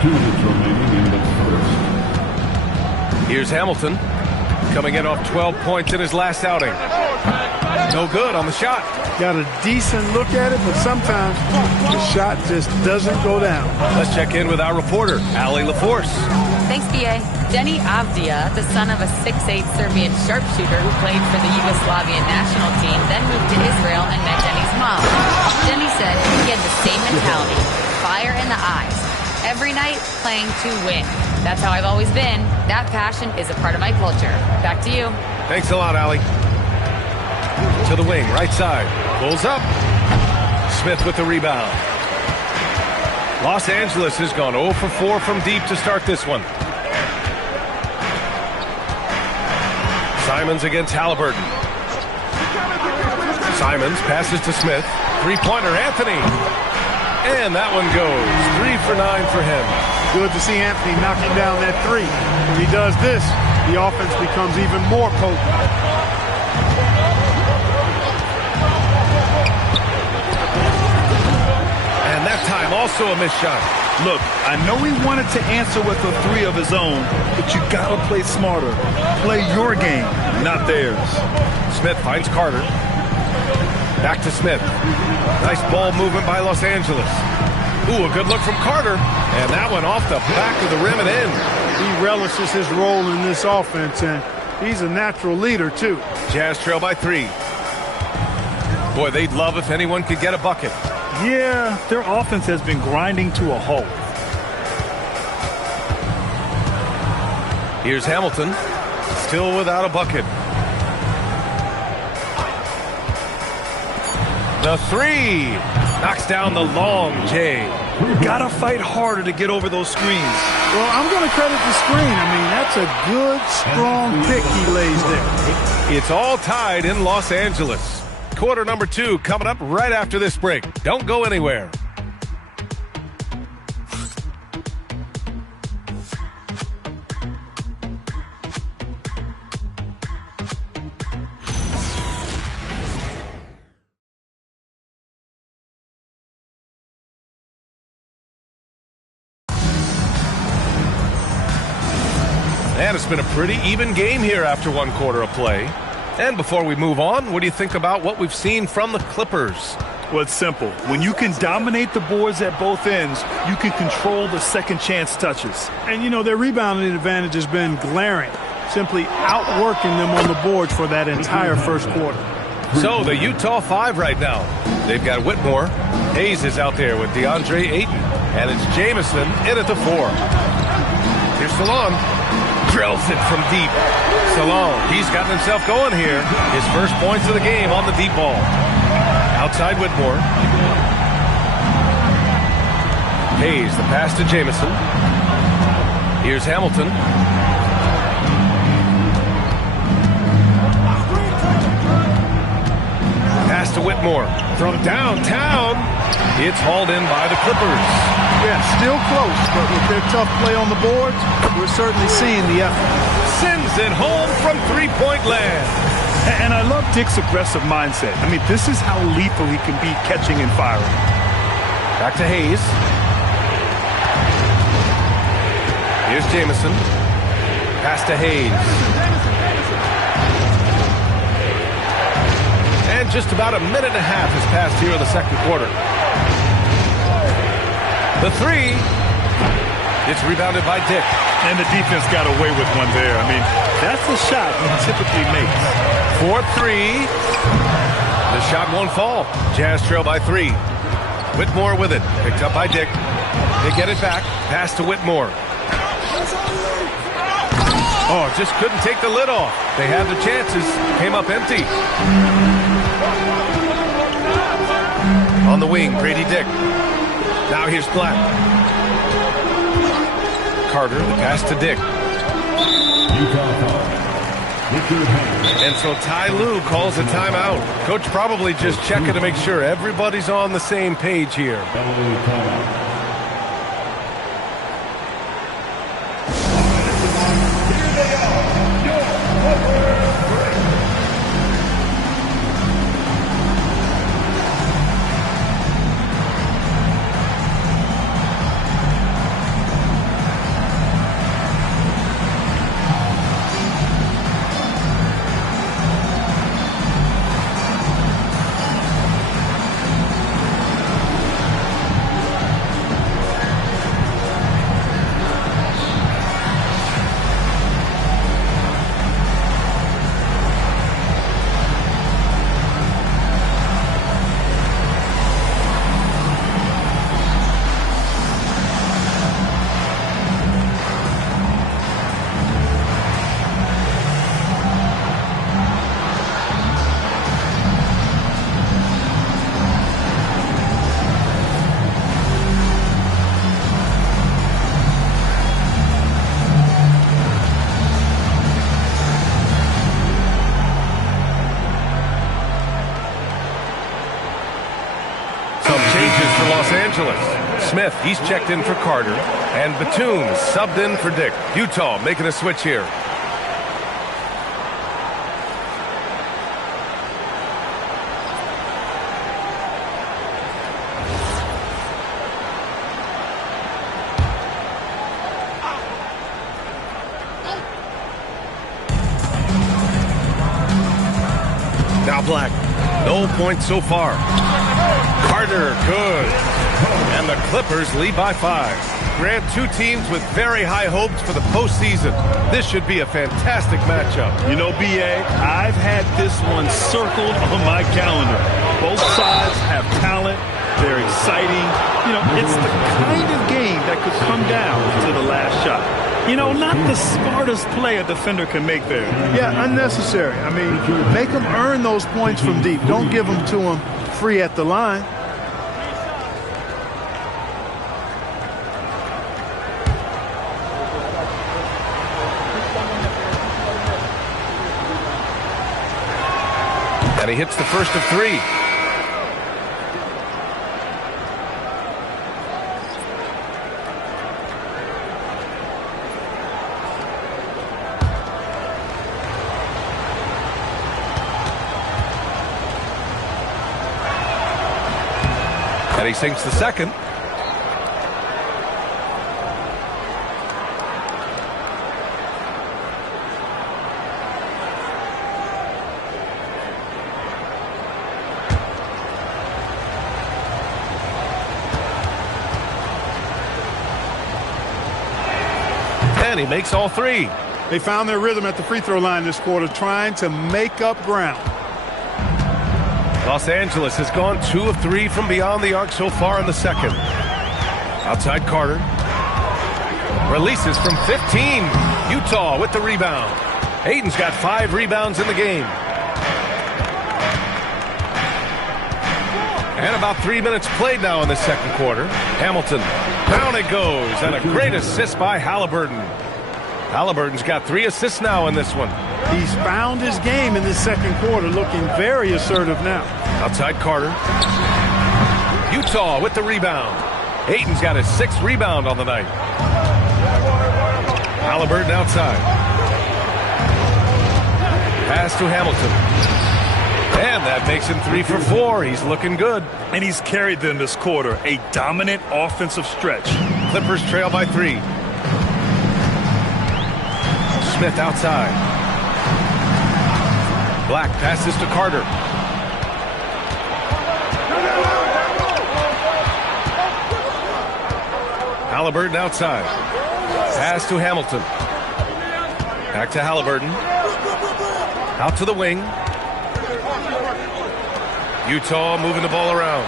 2 minutes remaining in the first. Here's Hamilton. Coming in off 12 points in his last outing. No good on the shot. Got a decent look at it, but sometimes the shot just doesn't go down. Let's check in with our reporter, Ali LaForce. Thanks, B.A. Denny Avdia, the son of a 6'8 Serbian sharpshooter who played for the Yugoslavian national team, then moved to Israel and met Denny's mom. Denny said he had the same mentality, fire in the eyes. Every night, playing to win. That's how I've always been. That passion is a part of my culture. Back to you. Thanks a lot, Ali. To the wing, right side. Pulls up. Smith with the rebound. Los Angeles has gone 0 for 4 from deep to start this one. Simons against Halliburton. Simons passes to Smith. Three-pointer, Anthony. And that one goes. 3 for 9 for him. Good to see Anthony knocking down that three. When he does this, the offense becomes even more potent. And that time also a missed shot. Look, I know he wanted to answer with a three of his own, but you gotta play smarter. Play your game, not theirs. Smith finds Carter. Back to Smith. Nice ball movement by Los Angeles. Ooh, a good look from Carter. And that one off the back of the rim and in. He relishes his role in this offense, and he's a natural leader, too. Jazz trail by 3. Boy, they'd love if anyone could get a bucket. Yeah, their offense has been grinding to a halt. Here's Hamilton. Still without a bucket. The 3 knocks down the long J. Gotta fight harder to get over those screens. Well, I'm going to credit the screen. I mean, that's a good, strong pick he lays there. It's all tied in Los Angeles. Quarter number 2 coming up right after this break. Don't go anywhere. And it's been a pretty even game here after one quarter of play. And before we move on, what do you think about what we've seen from the Clippers? Well, it's simple. When you can dominate the boards at both ends, you can control the second chance touches. And, you know, their rebounding advantage has been glaring, simply outworking them on the boards for that entire first quarter. So the Utah 5 right now. They've got Whitmore. Hayes is out there with DeAndre Ayton. And it's Jamison in at the 4. Here's Salon. Drills it from deep. Salon, he's gotten himself going here. His first points of the game on the deep ball. Outside Whitmore. Hayes, the pass to Jamison. Here's Hamilton. Pass to Whitmore. From downtown, it's hauled in by the Clippers. Yeah, still close, but with their tough play on the boards, we're certainly seeing the effort. Sends it home from three-point land. And I love Dick's aggressive mindset. I mean, this is how lethal he can be catching and firing. Back to Hayes. Here's Jamison. Pass to Hayes. And just about a minute and a half has passed here in the second quarter. The 3. It's rebounded by Dick. And the defense got away with one there. I mean, that's the shot he typically makes. for three. The shot won't fall. Jazz trail by 3. Whitmore with it. Picked up by Dick. They get it back. Pass to Whitmore. Oh, just couldn't take the lid off. They had the chances. Came up empty. On the wing, Brady Dick. Now here's Black. Carter, the pass to Dick. And so Ty Lue calls a timeout. Coach probably just checking to make sure everybody's on the same page here. Smith, he's checked in for Carter. And Batum subbed in for Dick. Utah making a switch here. Now Black. No points so far. Carter, good. And the Clippers lead by 5. Grant, two teams with very high hopes for the postseason. This should be a fantastic matchup. You know, B.A., I've had this one circled on my calendar. Both sides have talent. They're exciting. You know, it's the kind of game that could come down to the last shot. You know, not the smartest play a defender can make there. Yeah, unnecessary. I mean, make them earn those points from deep. Don't give them to them free at the line. And he hits the first of 3. And he sinks the second. And he makes all 3. They found their rhythm at the free throw line this quarter, trying to make up ground. Los Angeles has gone 2 of 3 from beyond the arc so far in the second. Outside Carter. Releases from 15. Utah with the rebound. Ayton's got 5 rebounds in the game. And about 3 minutes played now in the second quarter. Hamilton. Down it goes. And a great assist by Halliburton. Halliburton's got 3 assists now in this one. He's found his game in this second quarter, looking very assertive now. Outside Carter. Utah with the rebound. Ayton's got his 6th rebound on the night. Halliburton outside. Pass to Hamilton. And that makes him 3 for 4. He's looking good. And he's carried them this quarter. A dominant offensive stretch. Clippers trail by 3. Smith outside. Black passes to Carter. Halliburton outside. Pass to Hamilton. Back to Halliburton. Out to the wing. Utah moving the ball around.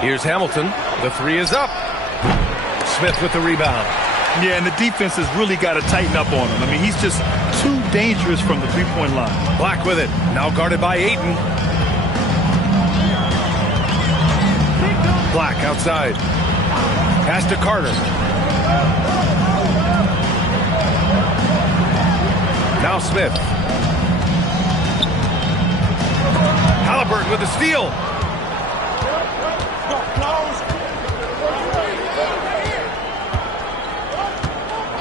Here's Hamilton. The three is up. Smith with the rebound. Yeah, and the defense has really got to tighten up on him. I mean, he's just too dangerous from the three-point line. Black with it. Now guarded by Ayton. Black outside. Pass to Carter. Now Smith. Halliburton with the steal.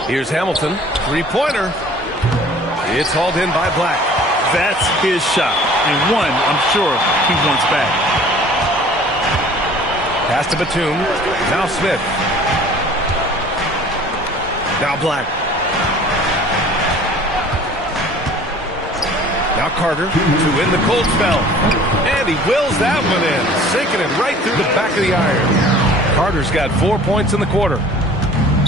Here's Hamilton. Three-pointer. It's hauled in by Black. That's his shot. And one, I'm sure, he wants back. Pass to Batum. Now Smith. Now Black. Now Carter to win the cold spell. And he wills that one in, sinking it right through the back of the iron. Carter's got 4 points in the quarter.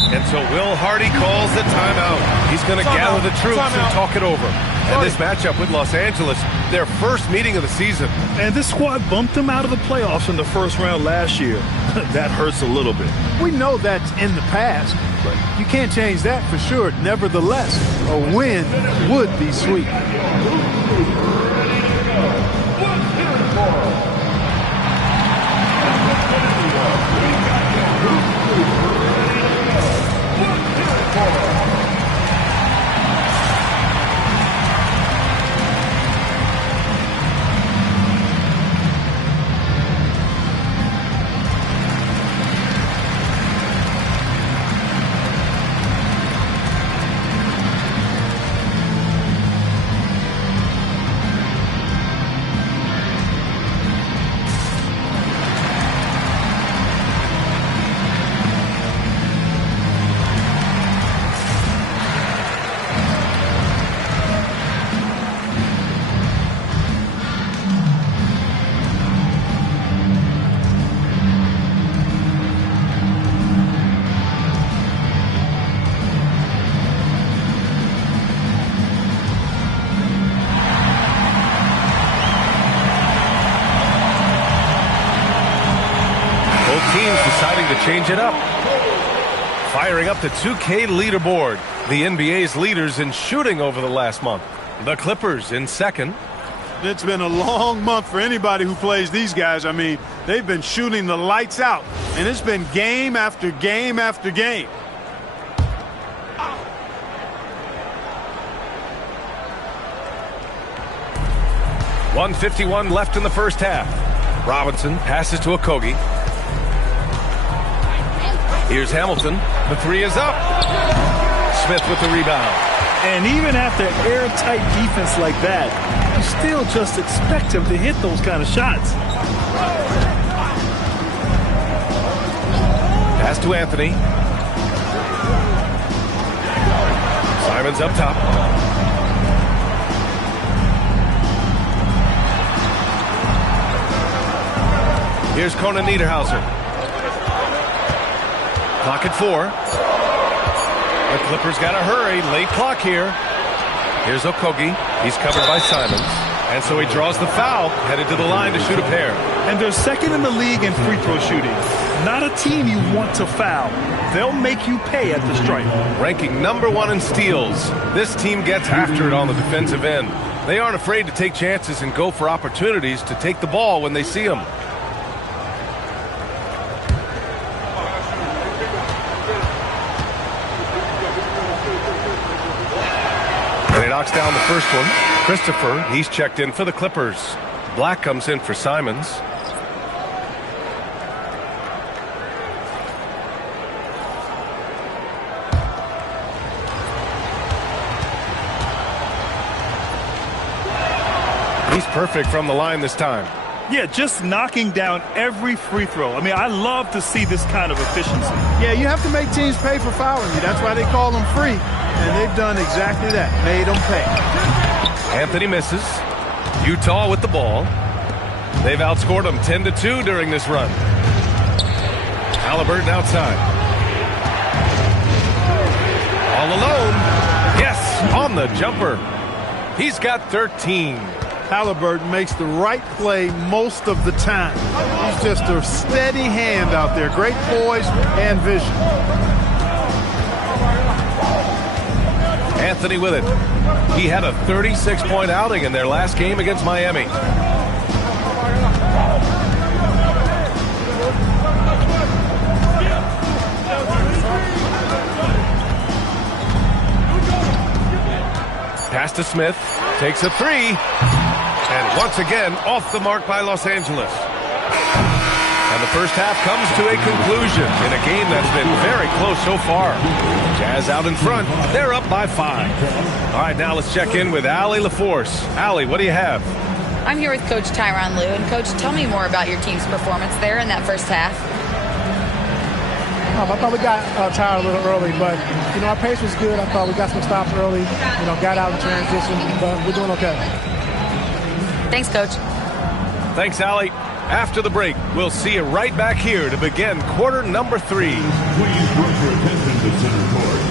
And so Will Hardy calls the timeout. He's going to gather the troops and talk it over. And this matchup with Los Angeles, their first meeting of the season. And this squad bumped them out of the playoffs in the first round last year. That hurts a little bit. We know that's in the past, but you can't change that for sure. Nevertheless, a win would be sweet. Change it up. Firing up the 2K leaderboard. The NBA's leaders in shooting over the last month. The Clippers in second. It's been a long month for anybody who plays these guys. I mean, they've been shooting the lights out. And it's been game after game after game. .151 left in the first half. Robinson passes to Okogie. Here's Hamilton. The three is up. Smith with the rebound. And even after airtight defense like that, you still just expect him to hit those kind of shots. Pass to Anthony. Simons up top. Here's Conan Niederhauser. Clock at 4. The Clippers got to hurry. Late clock here. Here's Okogie. He's covered by Simons. And so he draws the foul, headed to the line to shoot a pair. And they're second in the league in free throw shooting. Not a team you want to foul. They'll make you pay at the stripe. Ranking #1 in steals. This team gets after it on the defensive end. They aren't afraid to take chances and go for opportunities to take the ball when they see them. And he knocks down the first one. Christopher, he's checked in for the Clippers. Black comes in for Simons. He's perfect from the line this time. Yeah, just knocking down every free throw. I mean, I love to see this kind of efficiency. Yeah, you have to make teams pay for fouling you. That's why they call them free. And they've done exactly that. Made them pay. Anthony misses. Utah with the ball. They've outscored them 10-2 during this run. Halliburton outside. All alone. Yes, on the jumper. He's got 13. Halliburton makes the right play most of the time. He's just a steady hand out there. Great poise and vision. Anthony with it. He had a 36-point outing in their last game against Miami. Pass to Smith. Takes a three. And once again, off the mark by Los Angeles. And the first half comes to a conclusion in a game that's been very close so far. Jazz out in front. They're up by 5. All right, now let's check in with Allie LaForce. Allie, what do you have? I'm here with Coach Tyronn Lue. And, Coach, tell me more about your team's performance there in that first half. I thought we got tired a little early, but, our pace was good. I thought we got some stops early, got out in transition, but we're doing okay. Thanks, Coach. Thanks, Allie. After the break, we'll see you right back here to begin quarter number 3. Please bring your attention to center court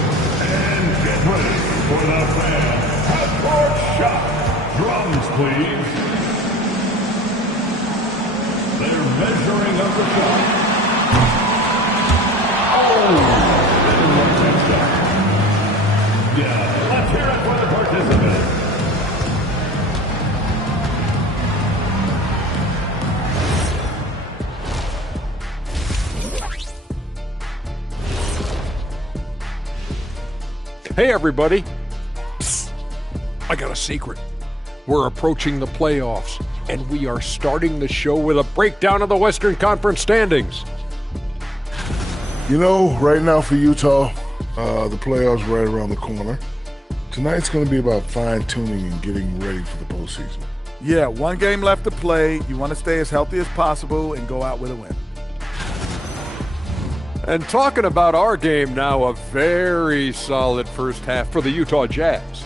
and get ready for the fan half-court shot. Drums, please. They're measuring up the shot. Yeah, let's hear it for the participants. Hey, everybody. Psst. I got a secret. We're approaching the playoffs, and we are starting the show with a breakdown of the Western Conference standings. Right now for Utah, the playoffs right around the corner. Tonight's going to be about fine-tuning and getting ready for the postseason. Yeah, one game left to play. You want to stay as healthy as possible and go out with a win. And talking about our game now, a very solid first half for the Utah Jazz.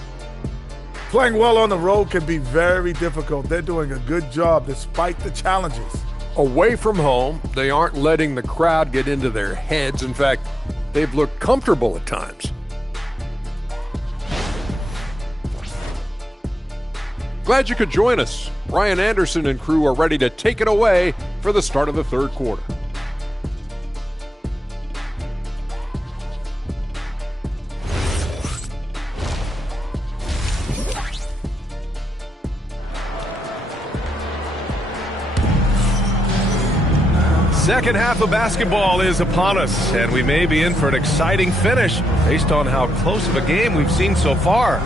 Playing well on the road can be very difficult. They're doing a good job despite the challenges. Away from home, they aren't letting the crowd get into their heads. In fact, they've looked comfortable at times. Glad you could join us. Brian Anderson and crew are ready to take it away for the start of the third quarter. Second half of basketball is upon us, and we may be in for an exciting finish based on how close of a game we've seen so far.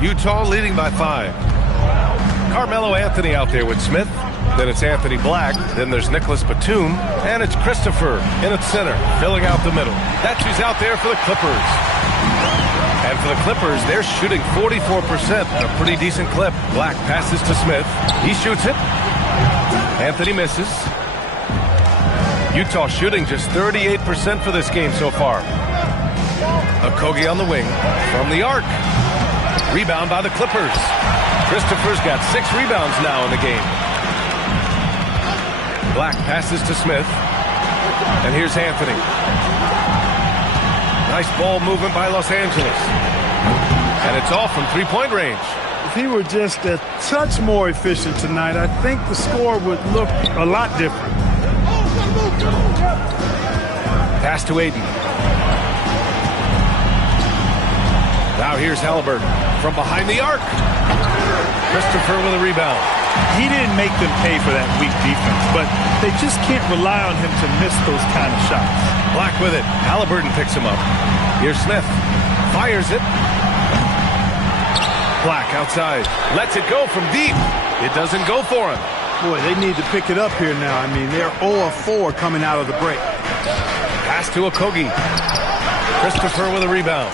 Utah leading by 5. Carmelo Anthony out there with Smith. Then it's Anthony Black. Then there's Nicholas Batum. And it's Christopher in at center, filling out the middle. That's who's out there for the Clippers. And for the Clippers, they're shooting 44%, a pretty decent clip. Black passes to Smith. He shoots it. Anthony misses. Utah shooting just 38% for this game so far. Okogie on the wing from the arc. Rebound by the Clippers. Christopher's got 6 rebounds now in the game. Black passes to Smith. And here's Anthony. Nice ball movement by Los Angeles. And it's all from three-point range. If he were just a touch more efficient tonight, I think the score would look a lot different. Pass to Aiden. Now here's Halliburton from behind the arc. Christopher with a rebound. He didn't make them pay for that weak defense, but they just can't rely on him to miss those kind of shots. Black with it. Halliburton picks him up. Here's Smith. Fires it. Black outside. Lets it go from deep. It doesn't go for him. Boy, they need to pick it up here now. I mean, they're 0 of 4 coming out of the break. Pass to Okogie. Christopher with a rebound.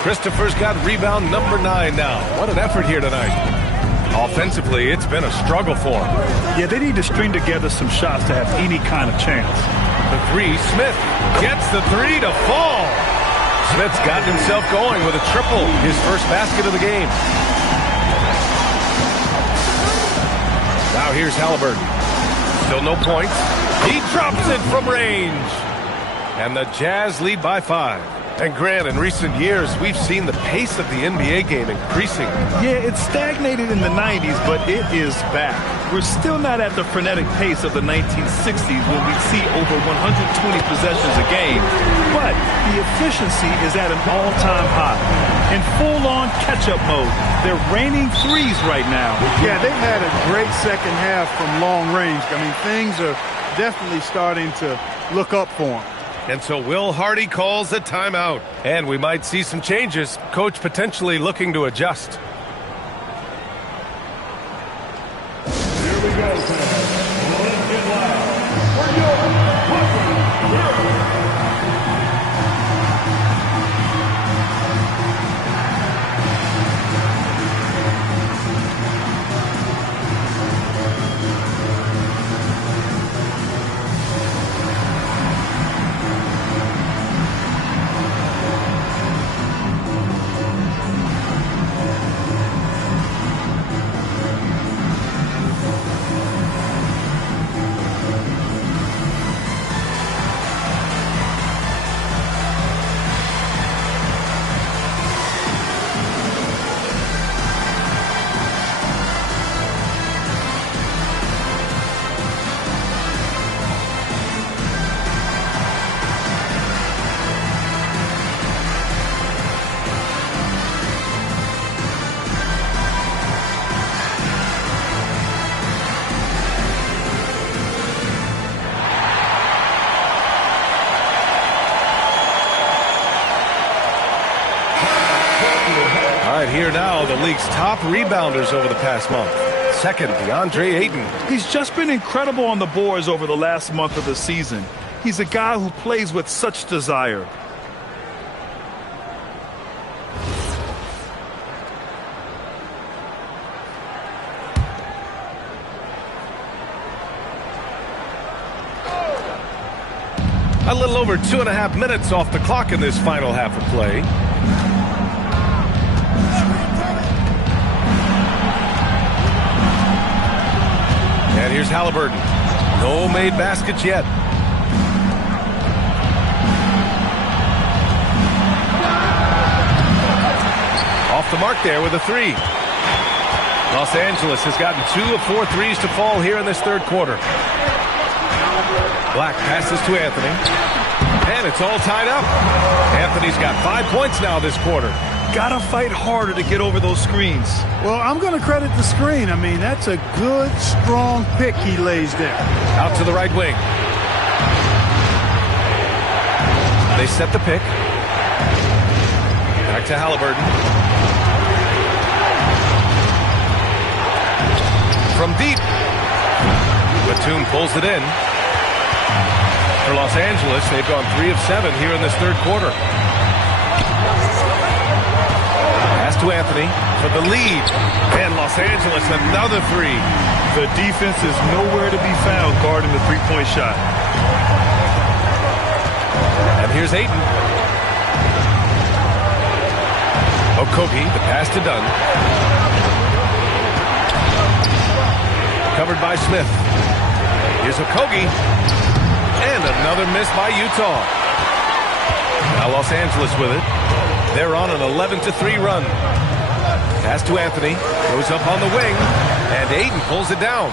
Christopher's got rebound number 9 now. What an effort here tonight. Offensively, it's been a struggle for him. Yeah, they need to string together some shots to have any kind of chance. The 3, Smith gets the 3 to fall. Smith's gotten himself going with a triple, his first basket of the game. Now here's Halliburton. Still no points. He drops it from range. And the Jazz lead by 5. And Grant, in recent years, we've seen the pace of the NBA game increasing. Yeah, it stagnated in the 90s, but it is back. We're still not at the frenetic pace of the 1960s when we'd see over 120 possessions a game, but the efficiency is at an all-time high. In full-on catch-up mode, they're raining threes right now. Yeah, they've had a great second half from long range. I mean, things are definitely starting to look up for them. And so Will Hardy calls a timeout. And we might see some changes. Coach potentially looking to adjust. Here we go, fans. Let's get loud for your welcome. Here now, the league's top rebounders over the past month. Second, DeAndre Ayton. He's just been incredible on the boards over the last month of the season. He's a guy who plays with such desire. A little over 2.5 minutes off the clock in this final half of play. And here's Halliburton. No made baskets yet. Off the mark there with a three. Los Angeles has gotten 2 of 4 threes to fall here in this third quarter. Black passes to Anthony. And it's all tied up. Anthony's got 5 points now this quarter. Gotta fight harder to get over those screens. Well, I'm going to credit the screen. I mean, that's a good, strong pick he lays there. Out to the right wing. They set the pick. Back to Halliburton. From deep. Batum pulls it in. For Los Angeles, they've gone 3 of 7 here in this third quarter. To Anthony for the lead. And Los Angeles another three. The defense is nowhere to be found guarding the three-point shot. And here's Ayton. Okogie, the pass to Dunn. Covered by Smith. Here's Okogie. And another miss by Utah. Now Los Angeles with it. They're on an 11-3 run. Pass to Anthony. Goes up on the wing. And Ayton pulls it down.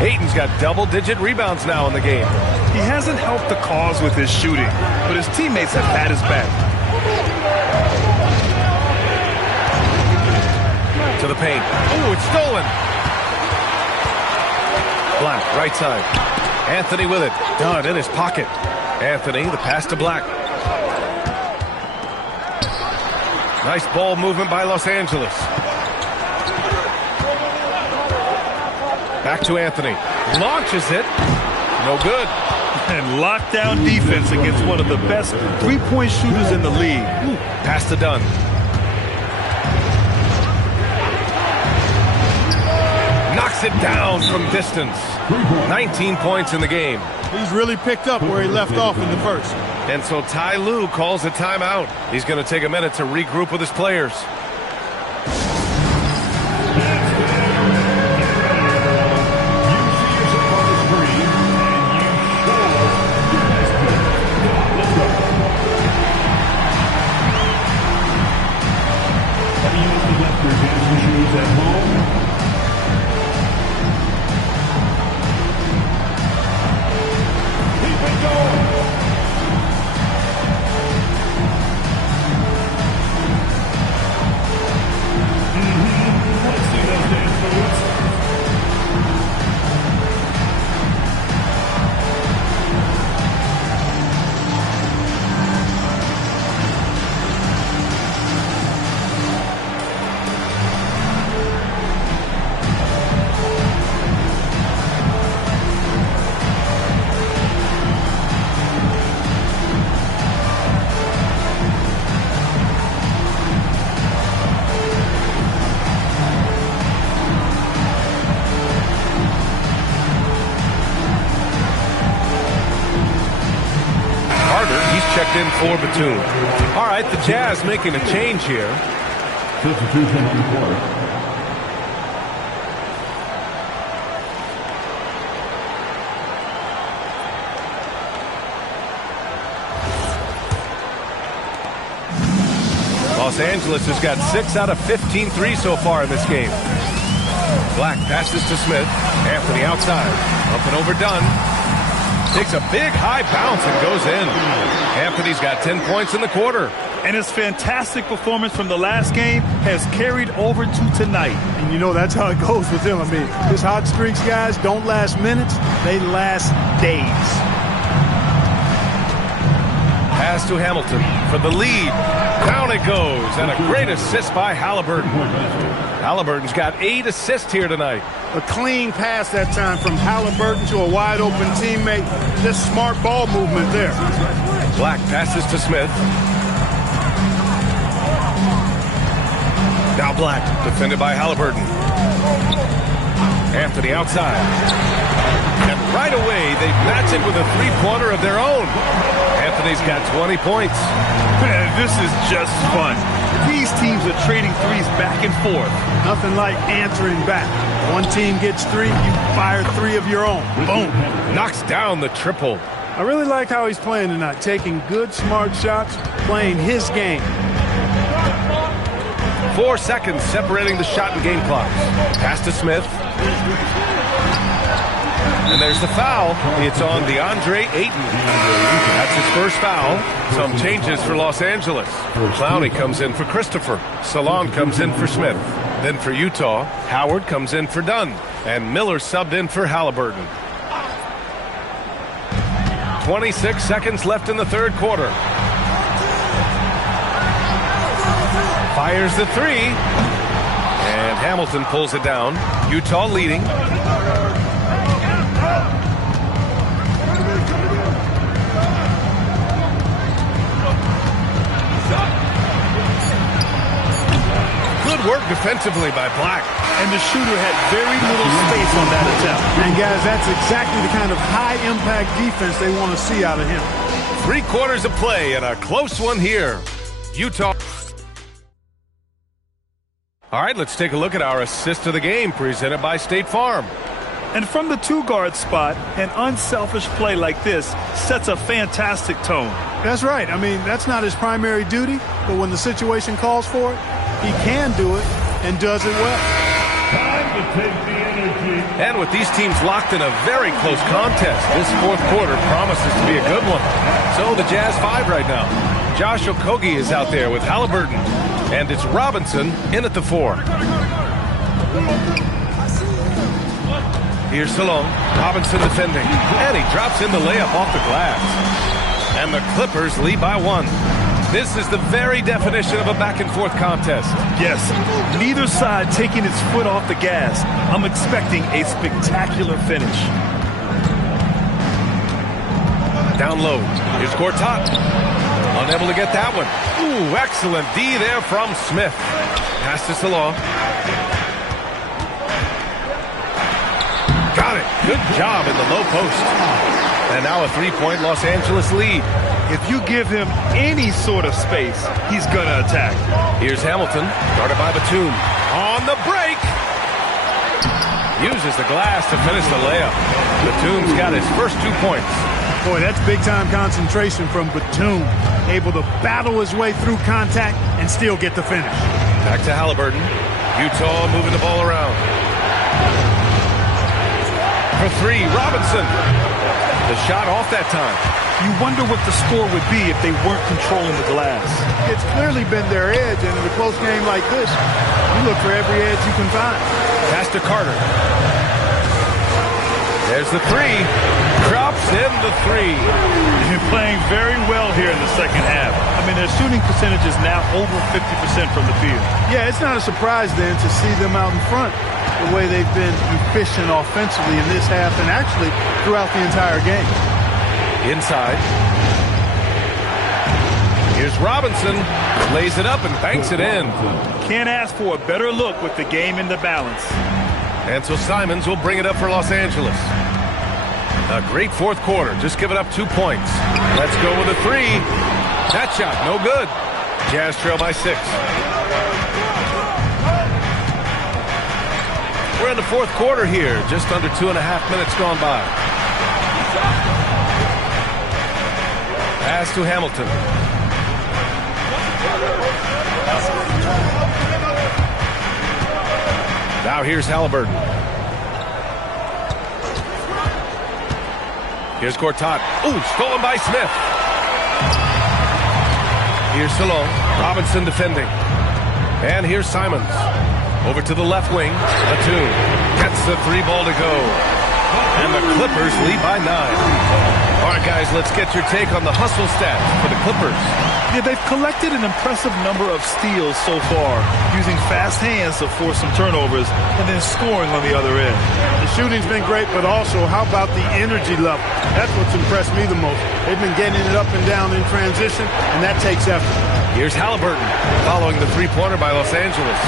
Ayton's got double-digit rebounds now in the game. He hasn't helped the cause with his shooting, but his teammates have had his back. To the paint. Oh, it's stolen. Black, right side. Anthony with it. Dunn in his pocket. Anthony, the pass to Black. Nice ball movement by Los Angeles. Back to Anthony. Launches it. No good. And lockdown defense against one of the best three-point shooters in the league. Pass to Dunn. Knocks it down from distance. 19 points in the game. He's really picked up where he left off in the first. And so Ty Lue calls a timeout. He's going to take a minute to regroup with his players. At home. Keep it going. Let's see those dance moves. Checked in for Batum. All right, the Jazz making a change here. Substitution on the court. Los Angeles has got 6 out of 15 threes so far in this game. Black passes to Smith. Anthony outside. Up and over Dunn. Takes a big high bounce and goes in. Anthony's got 10 points in the quarter. And his fantastic performance from the last game has carried over to tonight. And you know that's how it goes with him. I mean, his hot streaks, guys, don't last minutes. They last days. Pass to Hamilton for the lead. Down it goes. And a great assist by Halliburton. Halliburton's got 8 assists here tonight. A clean pass that time from Halliburton to a wide-open teammate. Just smart ball movement there. Black passes to Smith. Now Black, defended by Halliburton. Anthony outside. And right away, they match it with a three-pointer of their own. Anthony's got 20 points. Man, this is just fun. These teams are trading threes back and forth. Nothing like answering back. One team gets 3, you fire 3 of your own. Boom. Knocks down the triple. I really like how he's playing tonight. Taking good, smart shots, playing his game. 4 seconds separating the shot and game clocks. Pass to Smith. And there's the foul. It's on DeAndre Ayton. That's his first foul. Some changes for Los Angeles. Clowney comes in for Christopher. Salon comes in for Smith. Then for Utah, Howard comes in for Dunn. And Miller subbed in for Halliburton. 26 seconds left in the third quarter. Fires the 3. And Hamilton pulls it down. Utah leading. Good work defensively by Black. And the shooter had very little space on that attempt. And guys, that's exactly the kind of high-impact defense they want to see out of him. 3 quarters of play and a close one here. Utah. All right, let's take a look at our assist of the game presented by State Farm. And from the 2-guard spot, an unselfish play like this sets a fantastic tone. That's right. I mean, that's not his primary duty, but when the situation calls for it, he can do it and does it well. Time to take the energy. And with these teams locked in a very close contest, this fourth quarter promises to be a good one. So the Jazz 5 right now. Josh Okogie is out there with Halliburton. And it's Robinson in at the 4. Here's Salon. Robinson defending. And he drops in the layup off the glass. And the Clippers lead by 1. This is the very definition of a back-and-forth contest. Yes, neither side taking its foot off the gas. I'm expecting a spectacular finish. Down low. Here's Gortat. Unable to get that one. Ooh, excellent D there from Smith. Pass to Salon. Got it. Good job in the low post. And now a three-point Los Angeles lead. If you give him any sort of space, he's going to attack. Here's Hamilton, guarded by Batum. On the break. Uses the glass to finish the layup. Batum's got his first 2 points. Boy, that's big-time concentration from Batum. Able to battle his way through contact and still get the finish. Back to Halliburton. Utah moving the ball around. For three, Robinson. The shot off that time. You wonder what the score would be if they weren't controlling the glass. It's clearly been their edge, and in a close game like this, you look for every edge you can find. Pass to Carter. There's the three. Drops in the three. They're playing very well here in the second half. I mean, their shooting percentage is now over 50% from the field. Yeah, it's not a surprise then to see them out in front the way they've been efficient offensively in this half and actually throughout the entire game. Inside. Here's Robinson. Lays it up and banks it in. Can't ask for a better look with the game in the balance. And so Simons will bring it up for Los Angeles. A great fourth quarter. Just giving up 2 points. Let's go with a three. That shot, no good. Jazz trail by 6. We're in the fourth quarter here. Just under 2.5 minutes gone by. Pass to Hamilton. Now here's Halliburton. Here's Gortat. Ooh, stolen by Smith. Here's Salon. Robinson defending. And here's Simons. Over to the left wing. Batum gets the three ball to go. And the Clippers lead by 9. All right, guys, let's get your take on the hustle stats for the Clippers. Yeah, they've collected an impressive number of steals so far, using fast hands to force some turnovers and then scoring on the other end. The shooting's been great, but also how about the energy level? That's what's impressed me the most. They've been getting it up and down in transition, and that takes effort. Here's Halliburton following the three-pointer by Los Angeles.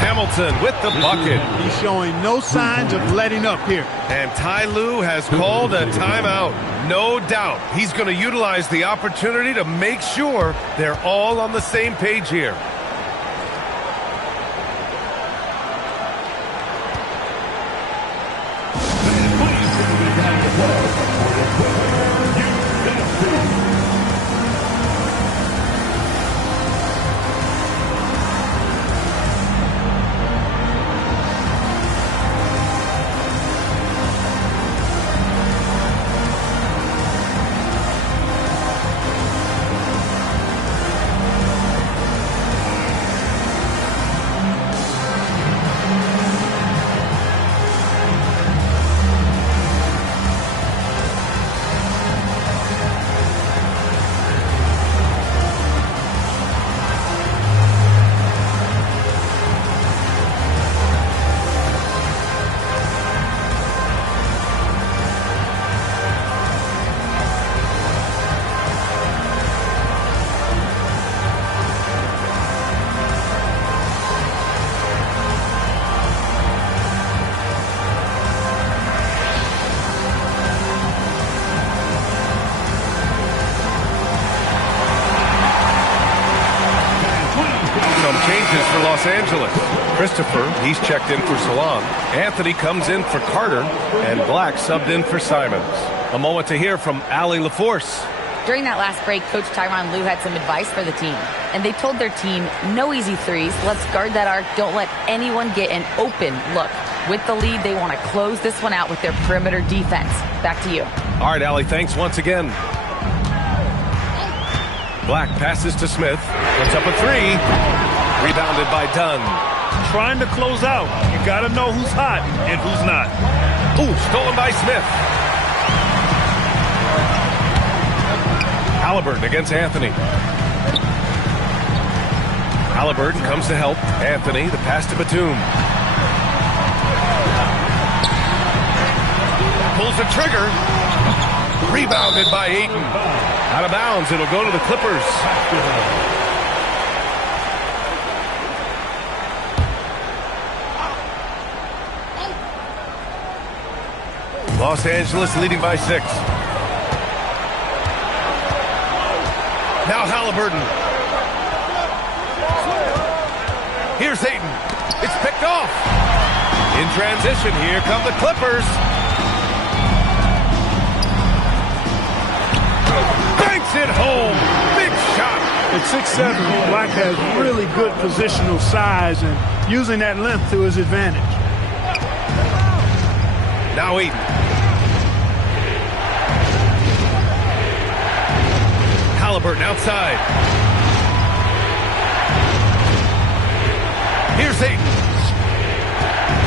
Hamilton with the bucket. He's showing no signs of letting up here. And Ty Lue has called a timeout. No doubt he's going to utilize the opportunity to make sure they're all on the same page here. For Los Angeles. Christopher, he's checked in for Salon. Anthony comes in for Carter, and Black subbed in for Simons. A moment to hear from Allie LaForce. During that last break, Coach Tyronn Lue had some advice for the team. And they told their team, no easy threes. Let's guard that arc. Don't let anyone get an open look. With the lead, they want to close this one out with their perimeter defense. Back to you. All right, Allie, thanks once again. Black passes to Smith. Puts up a three. Rebounded by Dunn. Trying to close out. You got to know who's hot and who's not. Ooh, stolen by Smith. Halliburton against Anthony. Halliburton comes to help Anthony. The pass to Batum. Pulls the trigger. Rebounded by Ayton. Out of bounds. It'll go to the Clippers. Los Angeles leading by 6. Now Halliburton. Here's Hayden. It's picked off. In transition, here come the Clippers. Banks it home. Big shot. At 6'7", Black has really good positional size and using that length to his advantage. Now Hayden. Halliburton outside. Here's Hayden.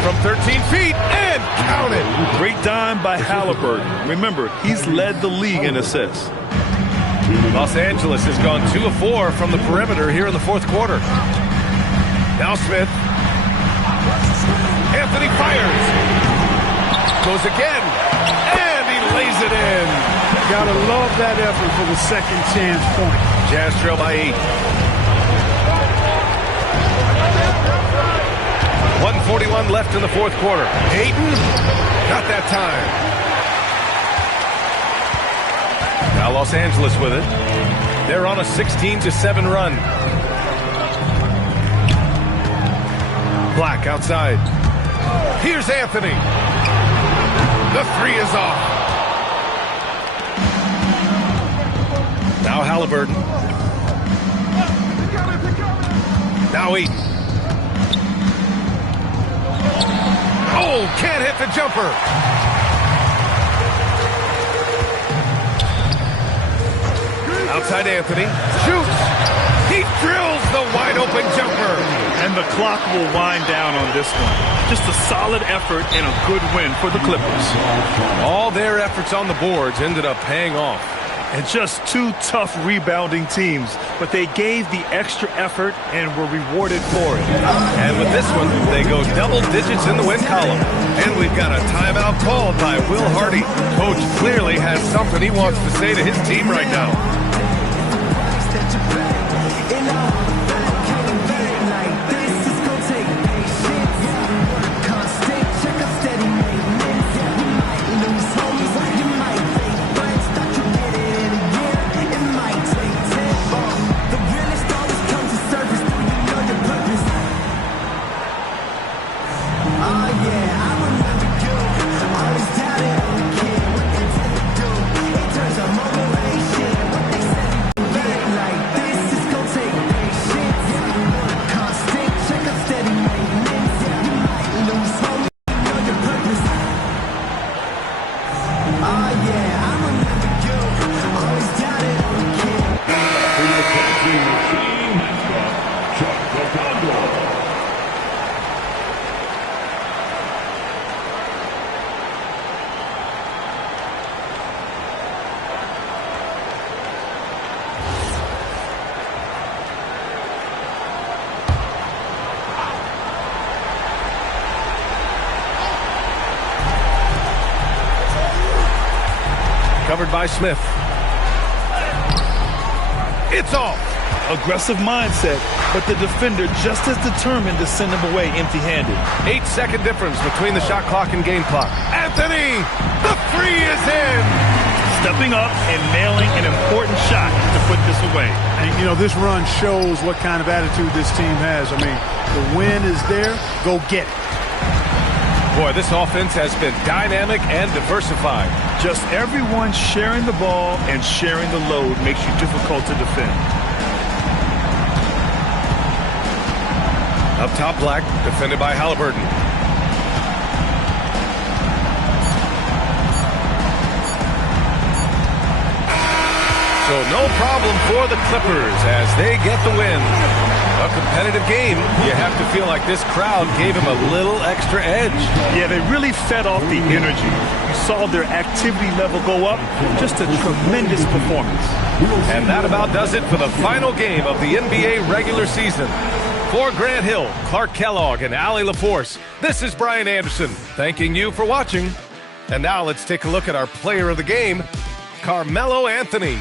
From 13 feet and count it. Great dime by Halliburton. Remember, he's led the league in assists. Los Angeles has gone 2 of 4 from the perimeter here in the fourth quarter. Now Smith. Anthony fires. Goes again. And he lays it in. Gotta love that effort for the second chance point. Jazz trail by 8. 1:41 left in the fourth quarter. Hayden, not that time. Now Los Angeles with it. They're on a 16-7 run. Black outside. Here's Anthony. The three is off. Now Halliburton. Now Eaton. Oh, can't hit the jumper. Outside Anthony. Shoots. He drills the wide open jumper. And the clock will wind down on this one. Just a solid effort and a good win for the Clippers. All their efforts on the boards ended up paying off. And just two tough rebounding teams, but they gave the extra effort and were rewarded for it. And with this one, they go double digits in the win column. And we've got a timeout called by Will Hardy. Coach clearly has something he wants to say to his team right now. Covered by Smith. It's off. Aggressive mindset, but the defender just as determined to send him away empty-handed. 8-second difference between the shot clock and game clock. Anthony, the three is in. Stepping up and nailing an important shot to put this away. And, you know, this run shows what kind of attitude this team has. I mean, the win is there. Go get it. Boy, this offense has been dynamic and diversified. Just everyone sharing the ball and sharing the load makes you difficult to defend. Up top, Black, defended by Halliburton. So no problem for the Clippers as they get the win. A competitive game. You have to feel like this crowd gave him a little extra edge. Yeah, they really fed off the energy. You saw their activity level go up. Just a tremendous performance. And that about does it for the final game of the NBA regular season. For Grant Hill, Clark Kellogg, and Allie LaForce, this is Brian Anderson thanking you for watching. And now let's take a look at our player of the game, Carmelo Anthony.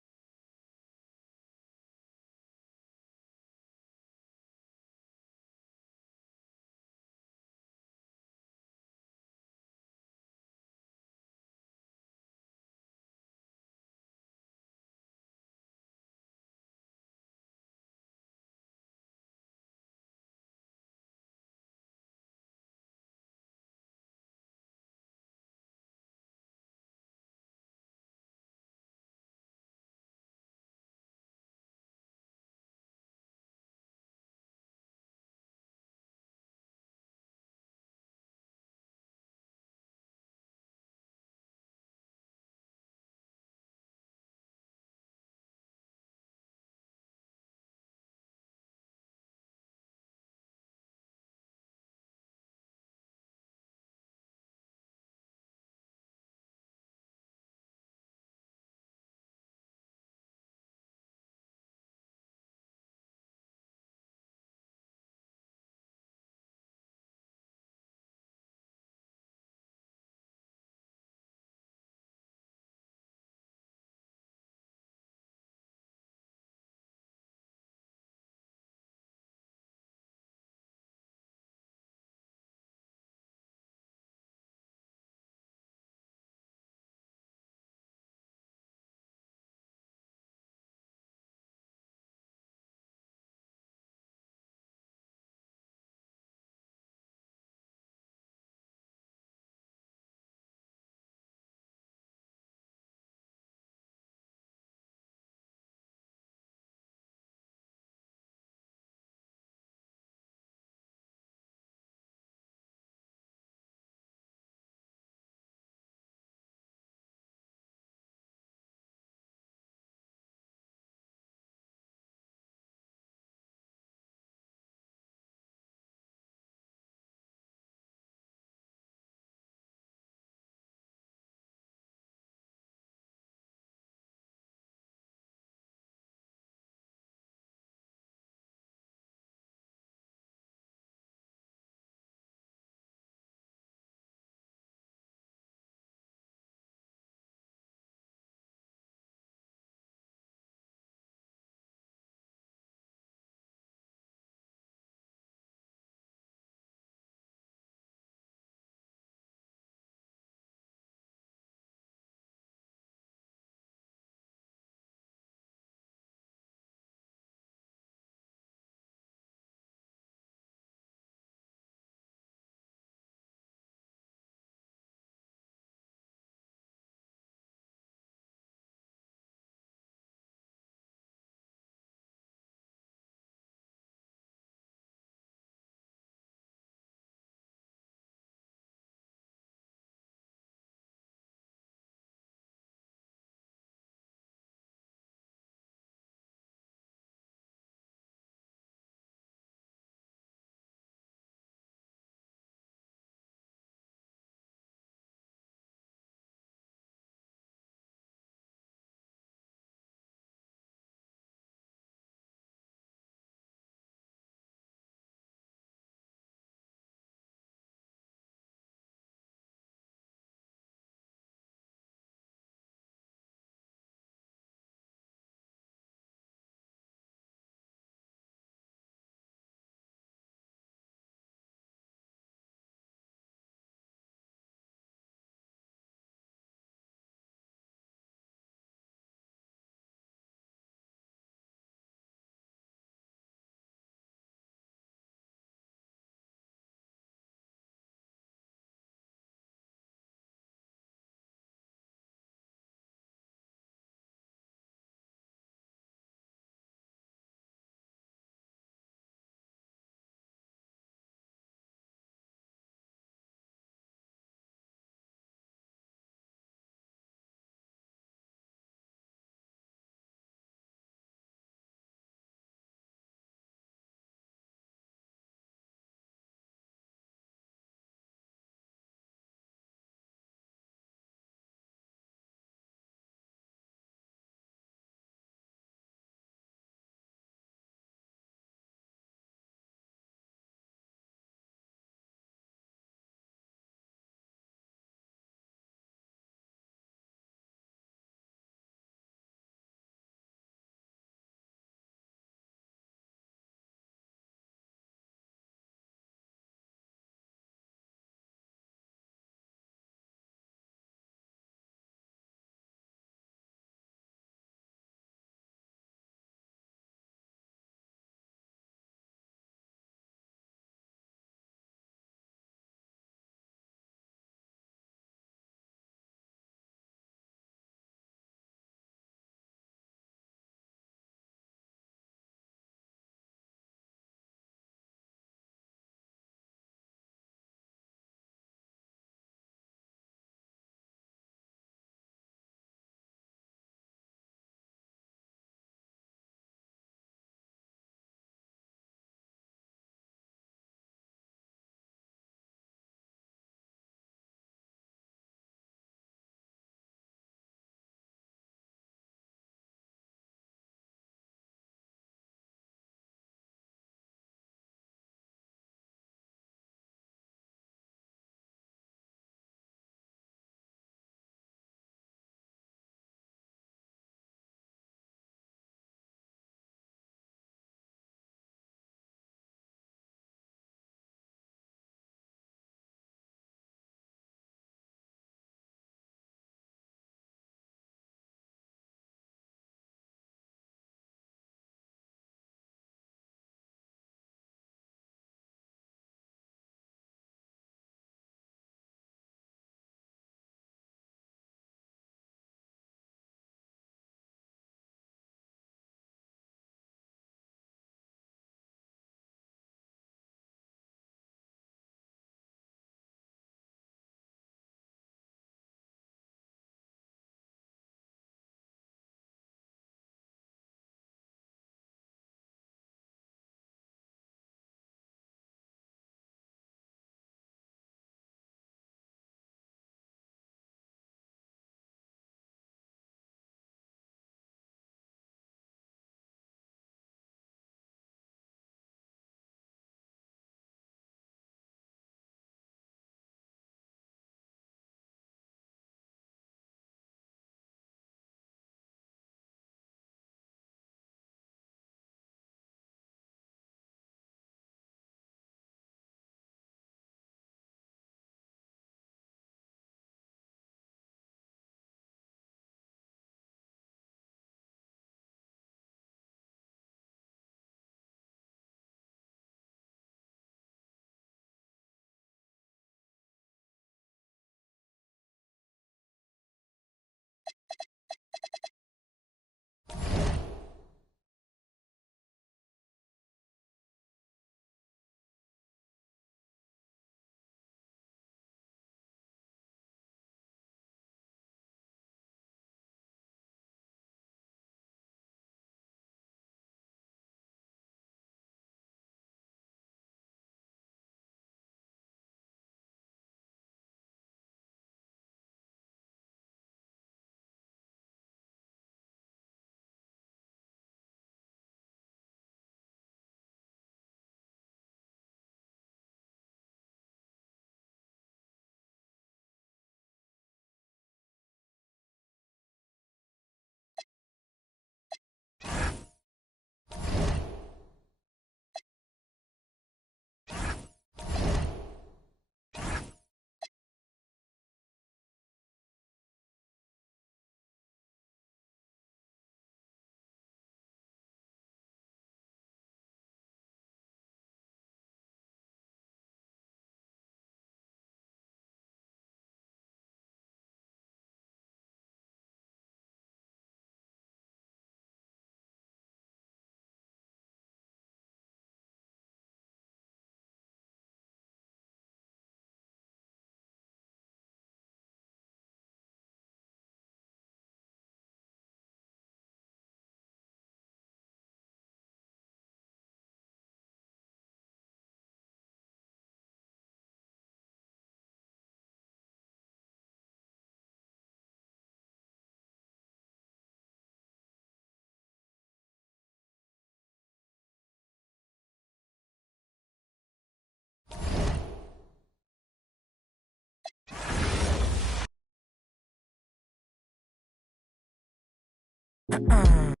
Uh-uh.